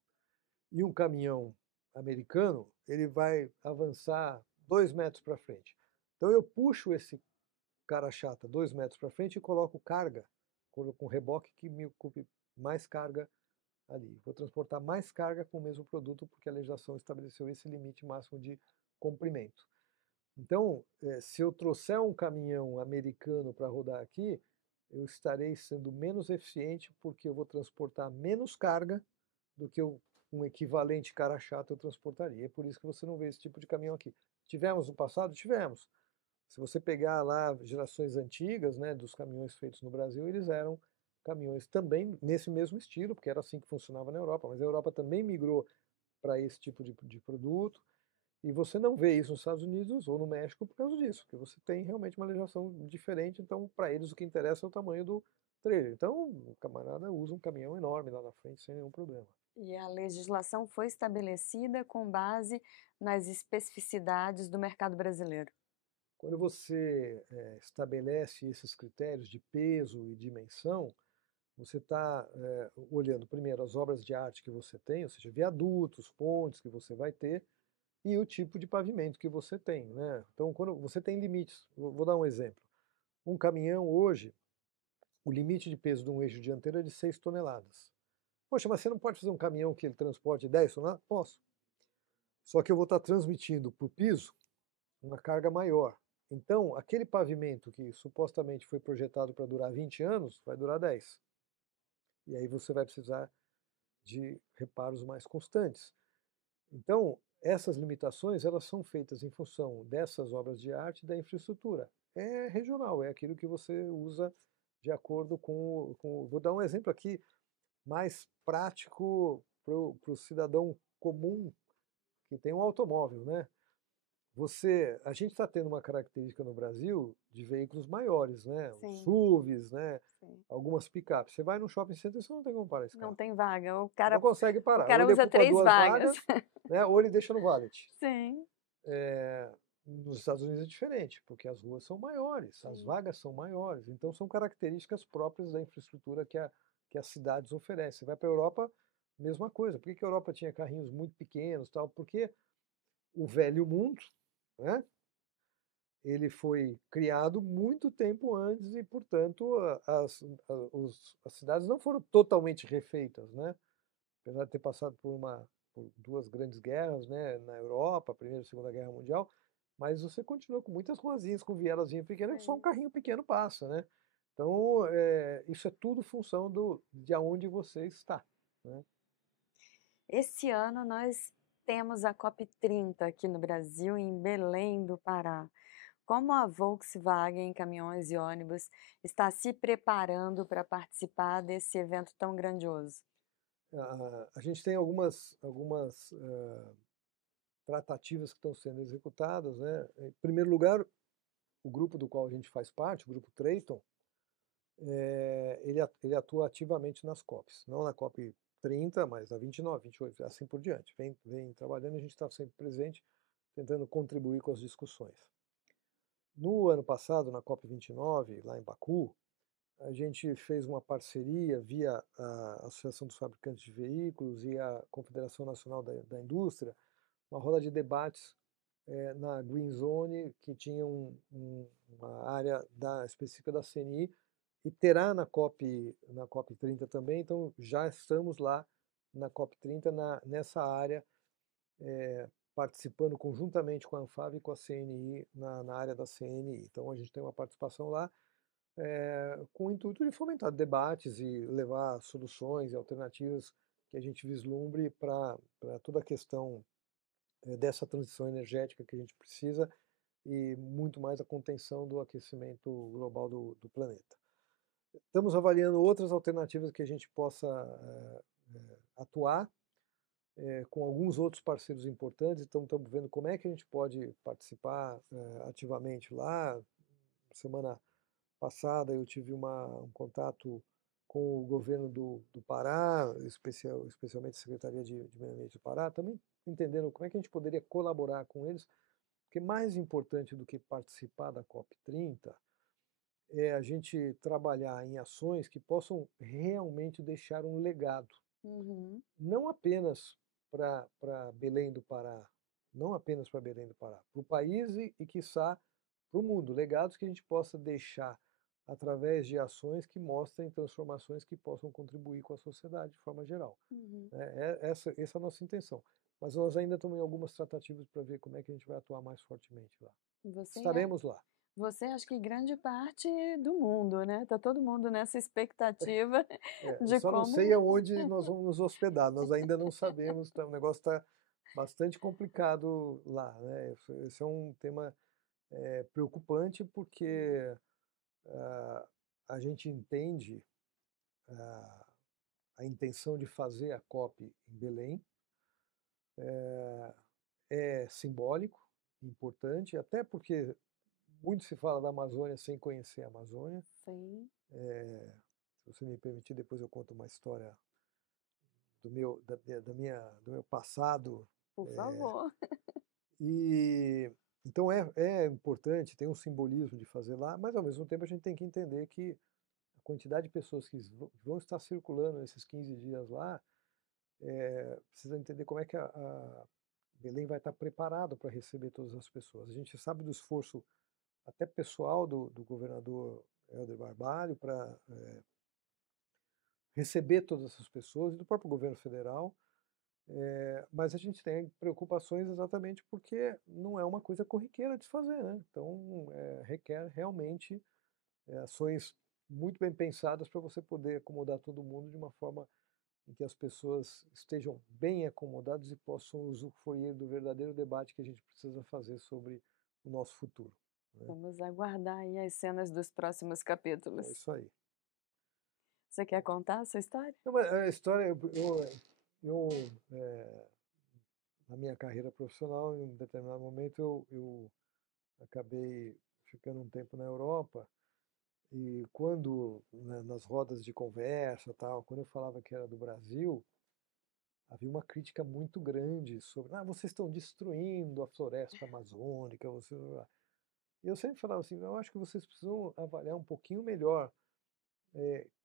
E um caminhão americano, ele vai avançar 2 metros para frente. Então eu puxo esse cara chata 2 metros para frente e coloco carga, coloco um reboque que me ocupe mais carga ali. Vou transportar mais carga com o mesmo produto porque a legislação estabeleceu esse limite máximo de comprimento. Então, se eu trouxer um caminhão americano para rodar aqui, eu estarei sendo menos eficiente porque eu vou transportar menos carga do que um equivalente cara chato eu transportaria. É por isso que você não vê esse tipo de caminhão aqui. Tivemos no passado? Tivemos. Se você pegar lá gerações antigas, né, dos caminhões feitos no Brasil, eles eram caminhões também nesse mesmo estilo, porque era assim que funcionava na Europa, mas a Europa também migrou para esse tipo de produto, e você não vê isso nos Estados Unidos ou no México por causa disso, porque você tem realmente uma legislação diferente, então para eles o que interessa é o tamanho do trailer. Então o camarada usa um caminhão enorme lá na frente sem nenhum problema. E a legislação foi estabelecida com base nas especificidades do mercado brasileiro. Quando você estabelece esses critérios de peso e dimensão, você está olhando primeiro as obras de arte que você tem, ou seja, viadutos, pontes que você vai ter, e o tipo de pavimento que você tem, né? Então, quando você tem limites, vou dar um exemplo. Um caminhão hoje, o limite de peso de um eixo dianteiro é de 6 toneladas. Poxa, mas você não pode fazer um caminhão que ele transporte 10 toneladas? Posso. Só que eu vou estar transmitindo para o piso uma carga maior. Então, aquele pavimento que supostamente foi projetado para durar 20 anos, vai durar 10. E aí você vai precisar de reparos mais constantes. Então, essas limitações, elas são feitas em função dessas obras de arte e da infraestrutura. É regional, é aquilo que você usa de acordo vou dar um exemplo aqui mais prático para o cidadão comum que tem um automóvel, né? A gente está tendo uma característica no Brasil de veículos maiores, né? Os Sim, SUVs, né? sim. Algumas picapes. Você vai no shopping center, você não tem como parar esse Não carro. tem vaga. Não consegue O parar. Ou cara ele usa ocupa 3 2 vagas. vagas, né? Ou ele deixa no valet. Sim, Nos Estados Unidos é diferente, porque as ruas são maiores, as sim. vagas são maiores. Então são características próprias da infraestrutura que as cidades oferecem. Você vai para a Europa, mesma coisa. Por que a Europa tinha carrinhos muito pequenos, tal? Porque o velho mundo, né? ele foi criado muito tempo antes e, portanto, as cidades não foram totalmente refeitas, né? Apesar de ter passado por duas grandes guerras, né, na Europa, a Primeira e Segunda Guerra Mundial, mas você continua com muitas ruazinhas com vielazinha pequena que só um Sim. carrinho pequeno passa, né? Então, isso é tudo função de aonde você está, né? Esse ano nós temos a COP30 aqui no Brasil, em Belém do Pará. Como a Volkswagen Caminhões e Ônibus está se preparando para participar desse evento tão grandioso? A gente tem algumas tratativas que estão sendo executadas, né? Em primeiro lugar, o grupo do qual a gente faz parte, o grupo Triton, ele atua ativamente nas COPs, não na COP 30, mas na 29, 28, assim por diante. Vem trabalhando, a gente está sempre presente, tentando contribuir com as discussões. No ano passado, na COP 29, lá em Baku, a gente fez uma parceria via a Associação dos Fabricantes de Veículos e a Confederação Nacional da Indústria, uma roda de debates na Green Zone, que tinha uma área específica da CNI, e terá na COP 30 também, então já estamos lá na COP 30 nessa área, participando conjuntamente com a Anfave e com a CNI na área da CNI. Então a gente tem uma participação lá com o intuito de fomentar debates e levar soluções e alternativas que a gente vislumbre para toda a questão dessa transição energética que a gente precisa e muito mais a contenção do aquecimento global do planeta. Estamos avaliando outras alternativas que a gente possa atuar com alguns outros parceiros importantes, então estamos vendo como é que a gente pode participar ativamente lá. Semana passada eu tive um contato com o governo do Pará, especialmente a Secretaria de Meio Ambiente do Pará, também entendendo como é que a gente poderia colaborar com eles, porque mais importante do que participar da COP30 é a gente trabalhar em ações que possam realmente deixar um legado, Uhum. não apenas para Belém do Pará, não apenas para Belém do Pará, para o país quiçá, para o mundo, legados que a gente possa deixar através de ações que mostrem transformações que possam contribuir com a sociedade de forma geral. Uhum. Essa é a nossa intenção. Mas nós ainda estamos em algumas tratativas para ver como é que a gente vai atuar mais fortemente lá. Você é, Estaremos lá. você acho que grande parte do mundo, né? Tá todo mundo nessa expectativa Eu de só não como. sei aonde nós vamos nos hospedar, nós ainda não sabemos, o negócio está bastante complicado lá, né? Esse é um tema preocupante porque ah, a gente entende ah, a intenção de fazer a COP em Belém, é simbólico, importante, até porque muito se fala da Amazônia sem conhecer a Amazônia. Sim, Se você me permitir, depois eu conto uma história do meu passado. por É, favor. e então é importante, tem um simbolismo de fazer lá, mas ao mesmo tempo a gente tem que entender que a quantidade de pessoas que vão estar circulando nesses 15 dias lá, precisa entender como é que a Belém vai estar preparado para receber todas as pessoas. A gente sabe do esforço até pessoal do governador Helder Barbalho para receber todas essas pessoas e do próprio governo federal, mas a gente tem preocupações exatamente porque não é uma coisa corriqueira de se fazer, né? Então requer realmente ações muito bem pensadas para você poder acomodar todo mundo de uma forma em que as pessoas estejam bem acomodadas e possam usufruir do verdadeiro debate que a gente precisa fazer sobre o nosso futuro, né? Vamos aguardar aí as cenas dos próximos É capítulos. isso aí. Você quer contar a sua história? Não, mas a história, eu, na minha carreira profissional, em um determinado momento, eu acabei ficando um tempo na Europa e quando, né, nas rodas de conversa tal, quando eu falava que era do Brasil, havia uma crítica muito grande sobre, vocês estão destruindo a floresta amazônica, vocês... E eu sempre falava assim, eu acho que vocês precisam avaliar um pouquinho melhor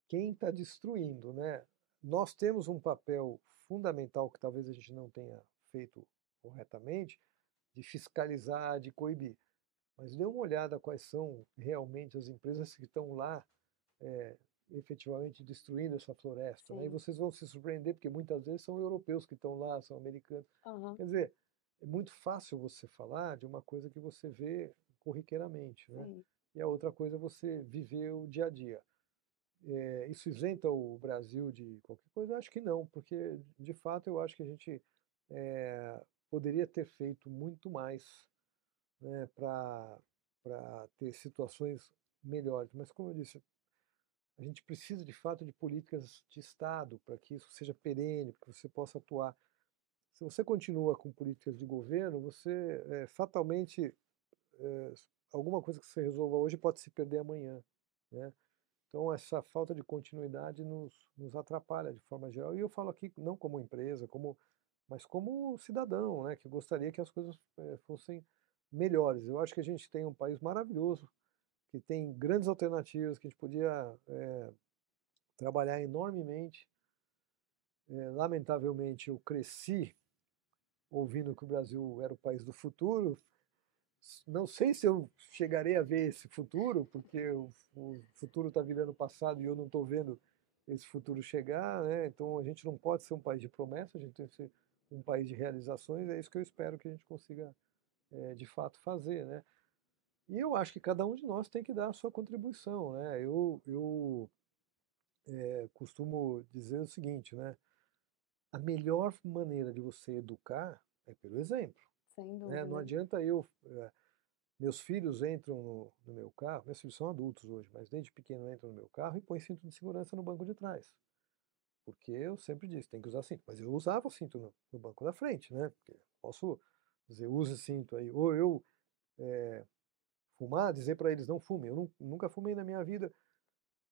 quem está destruindo, né? Nós temos um papel fundamental que talvez a gente não tenha feito corretamente, de fiscalizar, de coibir. mas dê uma olhada quais são realmente as empresas que estão lá, eh, efetivamente destruindo essa floresta, né, e Sim. vocês vão se surpreender, porque muitas vezes são europeus que estão lá, são americanos. Aham. Quer dizer, é muito fácil você falar de uma coisa que você vê corriqueiramente, né, Sim. e a outra coisa é você viver o dia a dia. Isso isenta o Brasil de qualquer coisa? Eu acho que não, porque de fato eu acho que a gente, poderia ter feito muito mais, né, para ter situações melhores, mas como eu disse, a gente precisa de fato de políticas de Estado para que isso seja perene, para que você possa atuar. Se você continua com políticas de governo, você, fatalmente, eh, alguma coisa que você resolva hoje pode se perder amanhã, né. Então essa falta de continuidade nos atrapalha de forma geral, e eu falo aqui não como empresa, mas como cidadão, né, que gostaria que as coisas, fossem melhores. Eu acho que a gente tem um país maravilhoso, que tem grandes alternativas, que a gente podia, trabalhar enormemente. Lamentavelmente eu cresci ouvindo que o Brasil era o país do futuro. Não sei se eu chegarei a ver esse futuro, porque o futuro está virando passado e eu não estou vendo esse futuro chegar, né? Então a gente não pode ser um país de promessa, a gente tem que ser um país de realizações. É isso que eu espero que a gente consiga, de fato, fazer, né? E eu acho que cada um de nós tem que dar a sua contribuição, né? Eu costumo dizer o seguinte, né? A melhor maneira de você educar é pelo exemplo, Sem né? Não dúvida. adianta meus filhos entram no meu carro, meus filhos são adultos hoje, mas desde pequeno entram no meu carro e põem cinto de segurança no banco de trás. Porque eu sempre disse, tem que usar cinto. Mas eu usava cinto no banco da frente, né? Porque posso dizer, use cinto aí. Ou eu fumar, dizer para eles não fumem. Eu nunca fumei na minha vida.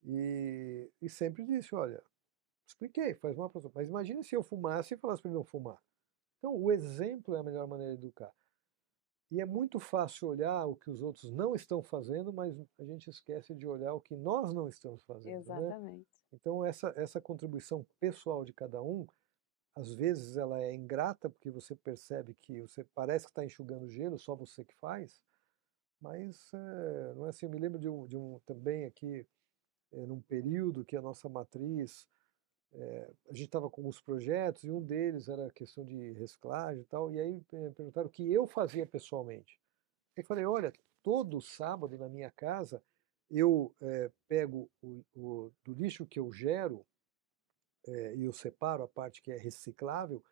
E sempre disse, olha, expliquei, faz mal para os outros. Mas imagine se eu fumasse e falasse para ele não fumar. Então, o exemplo é a melhor maneira de educar. E é muito fácil olhar o que os outros não estão fazendo, mas a gente esquece de olhar o que nós não estamos fazendo, né? Exatamente. Então essa contribuição pessoal de cada um, às vezes ela é ingrata, porque você percebe que você parece que está enxugando gelo, só você que faz, mas não é assim. Eu me lembro de um também aqui, num período que a nossa matriz, a gente estava com alguns projetos, e um deles era a questão de reciclagem e tal, e aí perguntaram o que eu fazia pessoalmente. Eu falei, olha, todo sábado na minha casa eu pego do lixo que eu gero, e eu separo a parte que é reciclável,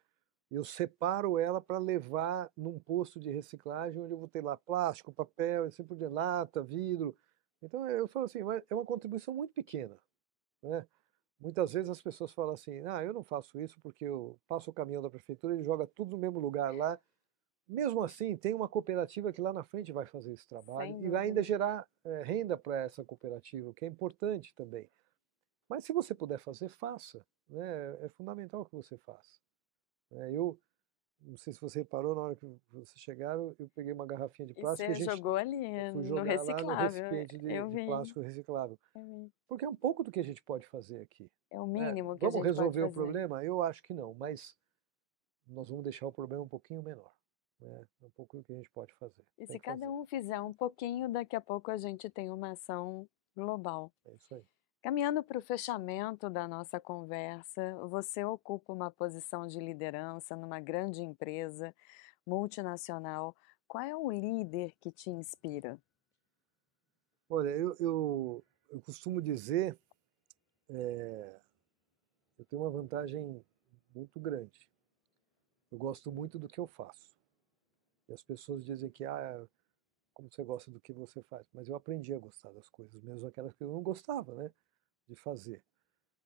eu separo ela para levar num posto de reciclagem, onde eu vou ter lá plástico, papel, assim por diante, lata, vidro. Então eu falo assim, é uma contribuição muito pequena, né? Muitas vezes as pessoas falam assim, ah, eu não faço isso porque eu passo o caminhão da prefeitura, ele joga tudo no mesmo lugar lá. Mesmo assim, tem uma cooperativa que lá na frente vai fazer esse trabalho Sem e vai ainda dúvida. gerar renda para essa cooperativa, o que é importante também. Mas se você puder fazer, faça, né? É fundamental que você faça, né? Eu não sei se você reparou, na hora que vocês chegaram, eu peguei uma garrafinha de E plástico e você jogou ali eu fui no jogar lá no reciclável. recipiente de, Eu de vi, plástico reciclável. eu vi. Porque é um pouco do que a gente pode fazer aqui, É o né? mínimo que a Vamos gente pode resolver o fazer. problema? Eu acho que não, mas nós vamos deixar o problema um pouquinho menor, né? É um pouco do que a gente pode fazer, E tem se que cada fazer. um fizer um pouquinho, daqui a pouco a gente tem uma ação global. É isso aí. Caminhando para o fechamento da nossa conversa, você ocupa uma posição de liderança numa grande empresa multinacional. Qual é o líder que te inspira? Olha, eu costumo dizer, eu tenho uma vantagem muito grande. Eu gosto muito do que eu faço. E as pessoas dizem que, como você gosta do que você faz? Mas eu aprendi a gostar das coisas, mesmo aquelas que eu não gostava, né, de fazer.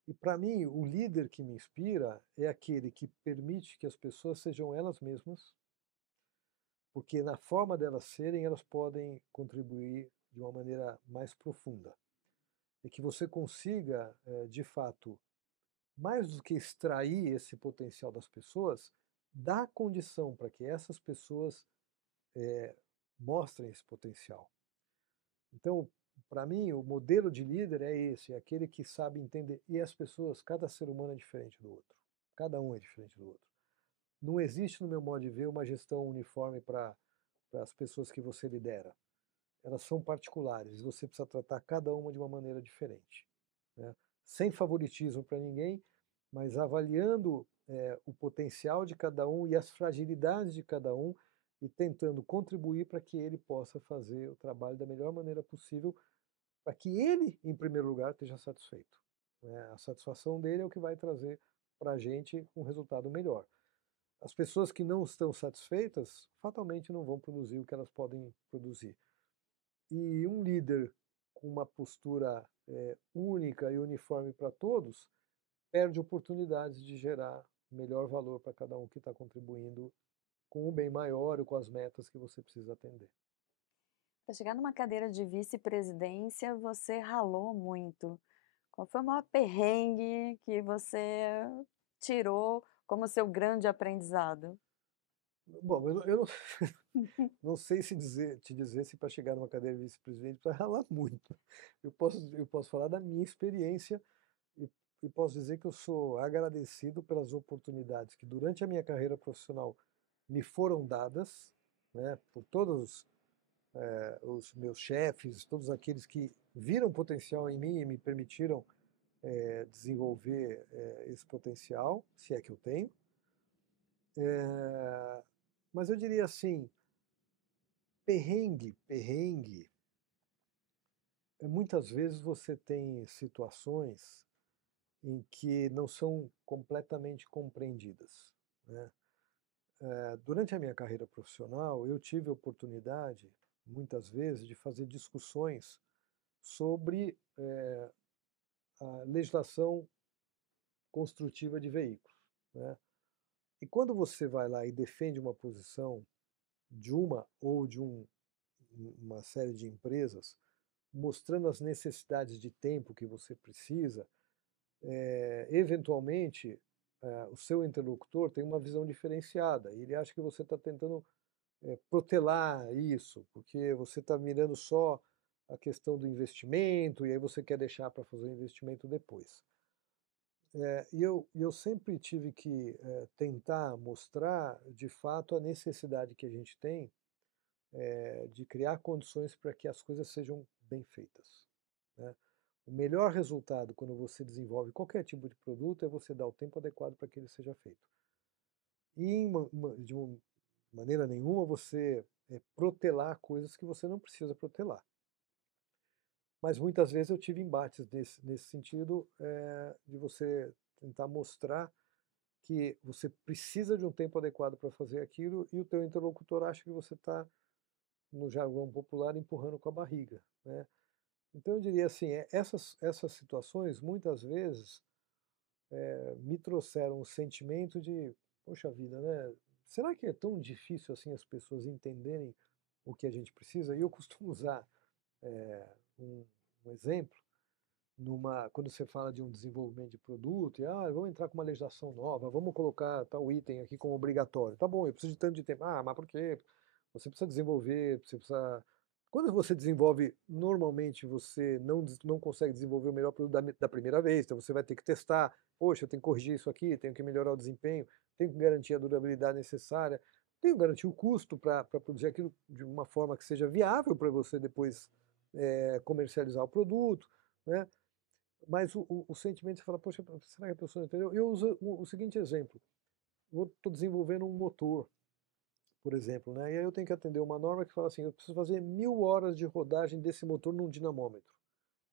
E para mim, o líder que me inspira é aquele que permite que as pessoas sejam elas mesmas, porque na forma delas serem, elas podem contribuir de uma maneira mais profunda. E que você consiga, de fato, mais do que extrair esse potencial das pessoas, dar condição para que essas pessoas mostrem esse potencial. Então, para mim, o modelo de líder é esse, é aquele que sabe entender. E as pessoas, cada ser humano é diferente do outro. Cada um é diferente do outro. Não existe, no meu modo de ver, uma gestão uniforme para as pessoas que você lidera. elas são particulares, você precisa tratar cada uma de uma maneira diferente, né? Sem favoritismo para ninguém, mas avaliando o potencial de cada um e as fragilidades de cada um e tentando contribuir para que ele possa fazer o trabalho da melhor maneira possível, para que ele, em primeiro lugar, esteja satisfeito, né? A satisfação dele é o que vai trazer para a gente um resultado melhor. As pessoas que não estão satisfeitas, fatalmente não vão produzir o que elas podem produzir. E um líder com uma postura única e uniforme para todos, perde oportunidades de gerar melhor valor para cada um que está contribuindo com um bem maior ou com as metas que você precisa atender. Para chegar numa cadeira de vice-presidência, você ralou muito. Qual foi o maior perrengue que você tirou como seu grande aprendizado? Bom, eu não, não sei te dizer se para chegar numa cadeira de vice-presidente precisa ralar muito. Eu posso falar da minha experiência e, e posso dizer que eu sou agradecido pelas oportunidades que durante a minha carreira profissional me foram dadas, né, por todos os meus chefes, todos aqueles que viram potencial em mim e me permitiram desenvolver esse potencial, se é que eu tenho. Mas eu diria assim, perrengue, muitas vezes você tem situações em que não são completamente compreendidas, né? Durante a minha carreira profissional, eu tive a oportunidade, muitas vezes, de fazer discussões sobre a legislação construtiva de veículos, né? E quando você vai lá e defende uma posição de uma ou de uma série de empresas, mostrando as necessidades de tempo que você precisa, eventualmente o seu interlocutor tem uma visão diferenciada. Ele acha que você está tentando protelar isso, porque você está mirando só a questão do investimento e aí você quer deixar para fazer o investimento depois. E eu sempre tive que tentar mostrar, de fato, a necessidade que a gente tem de criar condições para que as coisas sejam bem feitas, né? O melhor resultado quando você desenvolve qualquer tipo de produto é você dar o tempo adequado para que ele seja feito. E de uma maneira nenhuma você protelar coisas que você não precisa protelar. Mas muitas vezes eu tive embates nesse sentido, de você tentar mostrar que você precisa de um tempo adequado para fazer aquilo e o teu interlocutor acha que você está, no jargão popular, empurrando com a barriga, né? Então eu diria assim, essas situações muitas vezes me trouxeram um sentimento de, poxa vida, né? Será que é tão difícil assim as pessoas entenderem o que a gente precisa? E eu costumo usar um, um exemplo quando você fala de um desenvolvimento de produto, e vamos entrar com uma legislação nova, vamos colocar tal item aqui como obrigatório. Tá bom, eu preciso de tanto de tempo. Mas por quê? Você precisa desenvolver, você precisa. Quando você desenvolve, normalmente você não consegue desenvolver o melhor produto da primeira vez, então você vai ter que testar. Poxa, eu tenho que corrigir isso aqui, tenho que melhorar o desempenho, tenho que garantir a durabilidade necessária, tenho que garantir o custo para produzir aquilo de uma forma que seja viável para você depois comercializar o produto, né? Mas o sentimento, você fala, poxa, será que a pessoa entendeu? Eu uso o seguinte exemplo. Eu estou desenvolvendo um motor, por exemplo, né? E aí eu tenho que atender uma norma que fala assim, eu preciso fazer 1000 horas de rodagem desse motor num dinamômetro.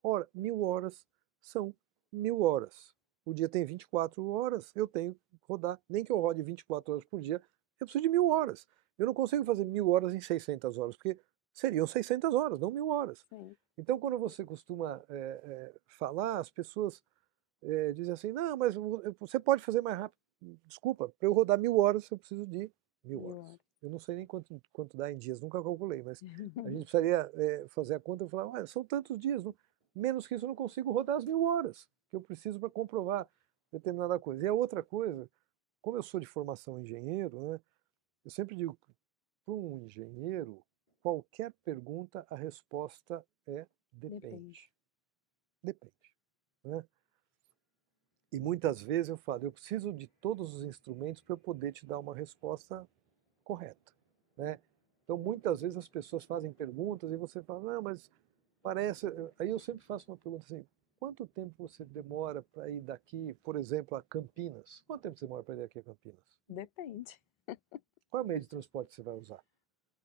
Ora, 1000 horas são 1000 horas. O dia tem 24 horas, eu tenho que rodar, nem que eu rode 24 horas por dia, eu preciso de 1000 horas. Eu não consigo fazer 1000 horas em 600 horas, porque seriam 600 horas, não 1000 horas. Sim. Então, quando você costuma falar, as pessoas dizem assim, não, mas você pode fazer mais rápido. Desculpa, para eu rodar 1000 horas, eu preciso de 1000 horas. 1000 horas. Eu não sei nem quanto dá em dias, nunca calculei, mas a gente precisaria fazer a conta e falar, ué, são tantos dias, menos que isso eu não consigo rodar as 1000 horas que eu preciso para comprovar determinada coisa. E a outra coisa, como eu sou de formação engenheiro, né, eu sempre digo, para um engenheiro, qualquer pergunta, a resposta é Depende. depende. Depende, né? E muitas vezes eu falo, eu preciso de todos os instrumentos para eu poder te dar uma resposta correta, né? Então, muitas vezes as pessoas fazem perguntas e você fala, não, mas parece... Aí eu sempre faço uma pergunta assim, quanto tempo você demora para ir daqui, por exemplo, a Campinas? Quanto tempo você demora para ir daqui a Campinas? Depende. Qual é o meio de transporte que você vai usar?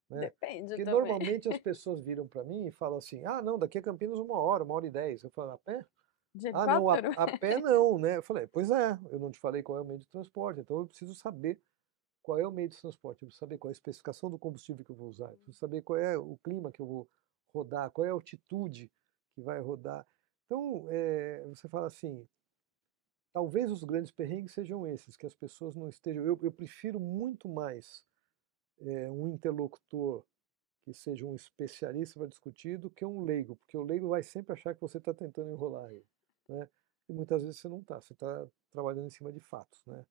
Né? Depende Porque também. normalmente as pessoas viram para mim e falam assim, ah, não, daqui a Campinas 1 hora e 10. Eu falo, a pé? De Ah, não, helicóptero? a pé não, né? Eu falei, pois é, eu não te falei qual é o meio de transporte, então eu preciso saber qual é o meio de transporte, eu preciso saber qual é a especificação do combustível que eu vou usar, eu preciso saber qual é o clima que eu vou rodar, qual é a altitude que vai rodar. Então, você fala assim, talvez os grandes perrengues sejam esses, que as pessoas não estejam... Eu prefiro muito mais um interlocutor que seja um especialista para discutir do que um leigo, porque o leigo vai sempre achar que você está tentando enrolar ele, né? E muitas vezes você não está, você está trabalhando em cima de fatos, né?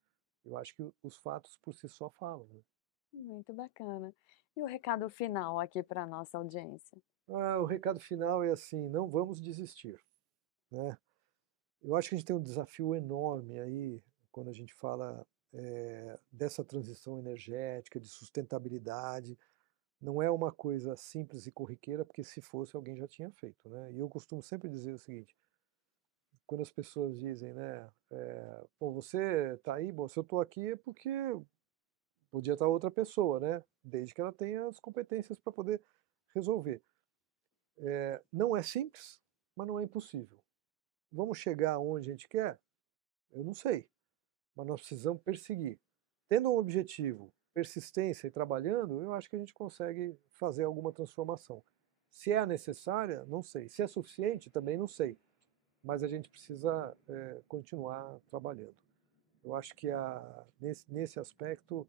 Eu acho que os fatos por si só falam, né? Muito bacana. E o recado final aqui para a nossa audiência? O recado final é assim, não vamos desistir, né? Eu acho que a gente tem um desafio enorme aí quando a gente fala dessa transição energética, de sustentabilidade. Não é uma coisa simples e corriqueira, porque se fosse alguém já tinha feito, né? E eu costumo sempre dizer o seguinte, quando as pessoas dizem, né, pô, você está aí, bom, se eu estou aqui é porque podia estar outra pessoa, né? Desde que ela tenha as competências para poder resolver. Não é simples, mas não é impossível. Vamos chegar onde a gente quer? Eu não sei, mas nós precisamos perseguir. Tendo um objetivo, persistência e trabalhando, eu acho que a gente consegue fazer alguma transformação. Se é necessária, não sei. Se é suficiente, também não sei. Mas a gente precisa continuar trabalhando. Eu acho que nesse aspecto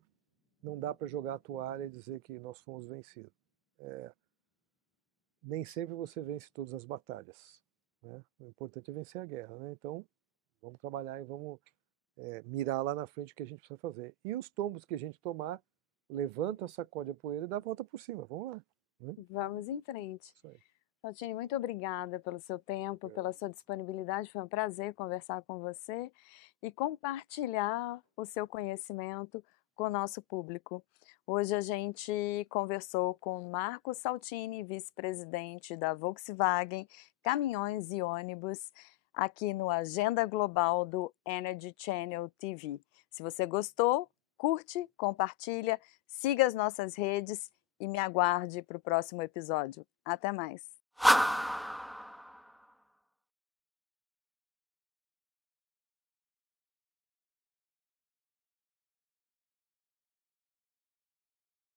não dá para jogar a toalha e dizer que nós fomos vencidos. Nem sempre você vence todas as batalhas, né? O importante é vencer a guerra, né? Então, vamos trabalhar e vamos mirar lá na frente o que a gente precisa fazer. E os tombos que a gente tomar, levanta, sacode a poeira e dá a volta por cima. Vamos lá, né? Vamos em frente. Isso aí. Saltini, muito obrigada pelo seu tempo, pela sua disponibilidade. Foi um prazer conversar com você e compartilhar o seu conhecimento com o nosso público. Hoje a gente conversou com Marco Saltini, vice-presidente da Volkswagen Caminhões e Ônibus, aqui no Agenda Global do Energy Channel TV. Se você gostou, curte, compartilha, siga as nossas redes e me aguarde para o próximo episódio. Até mais!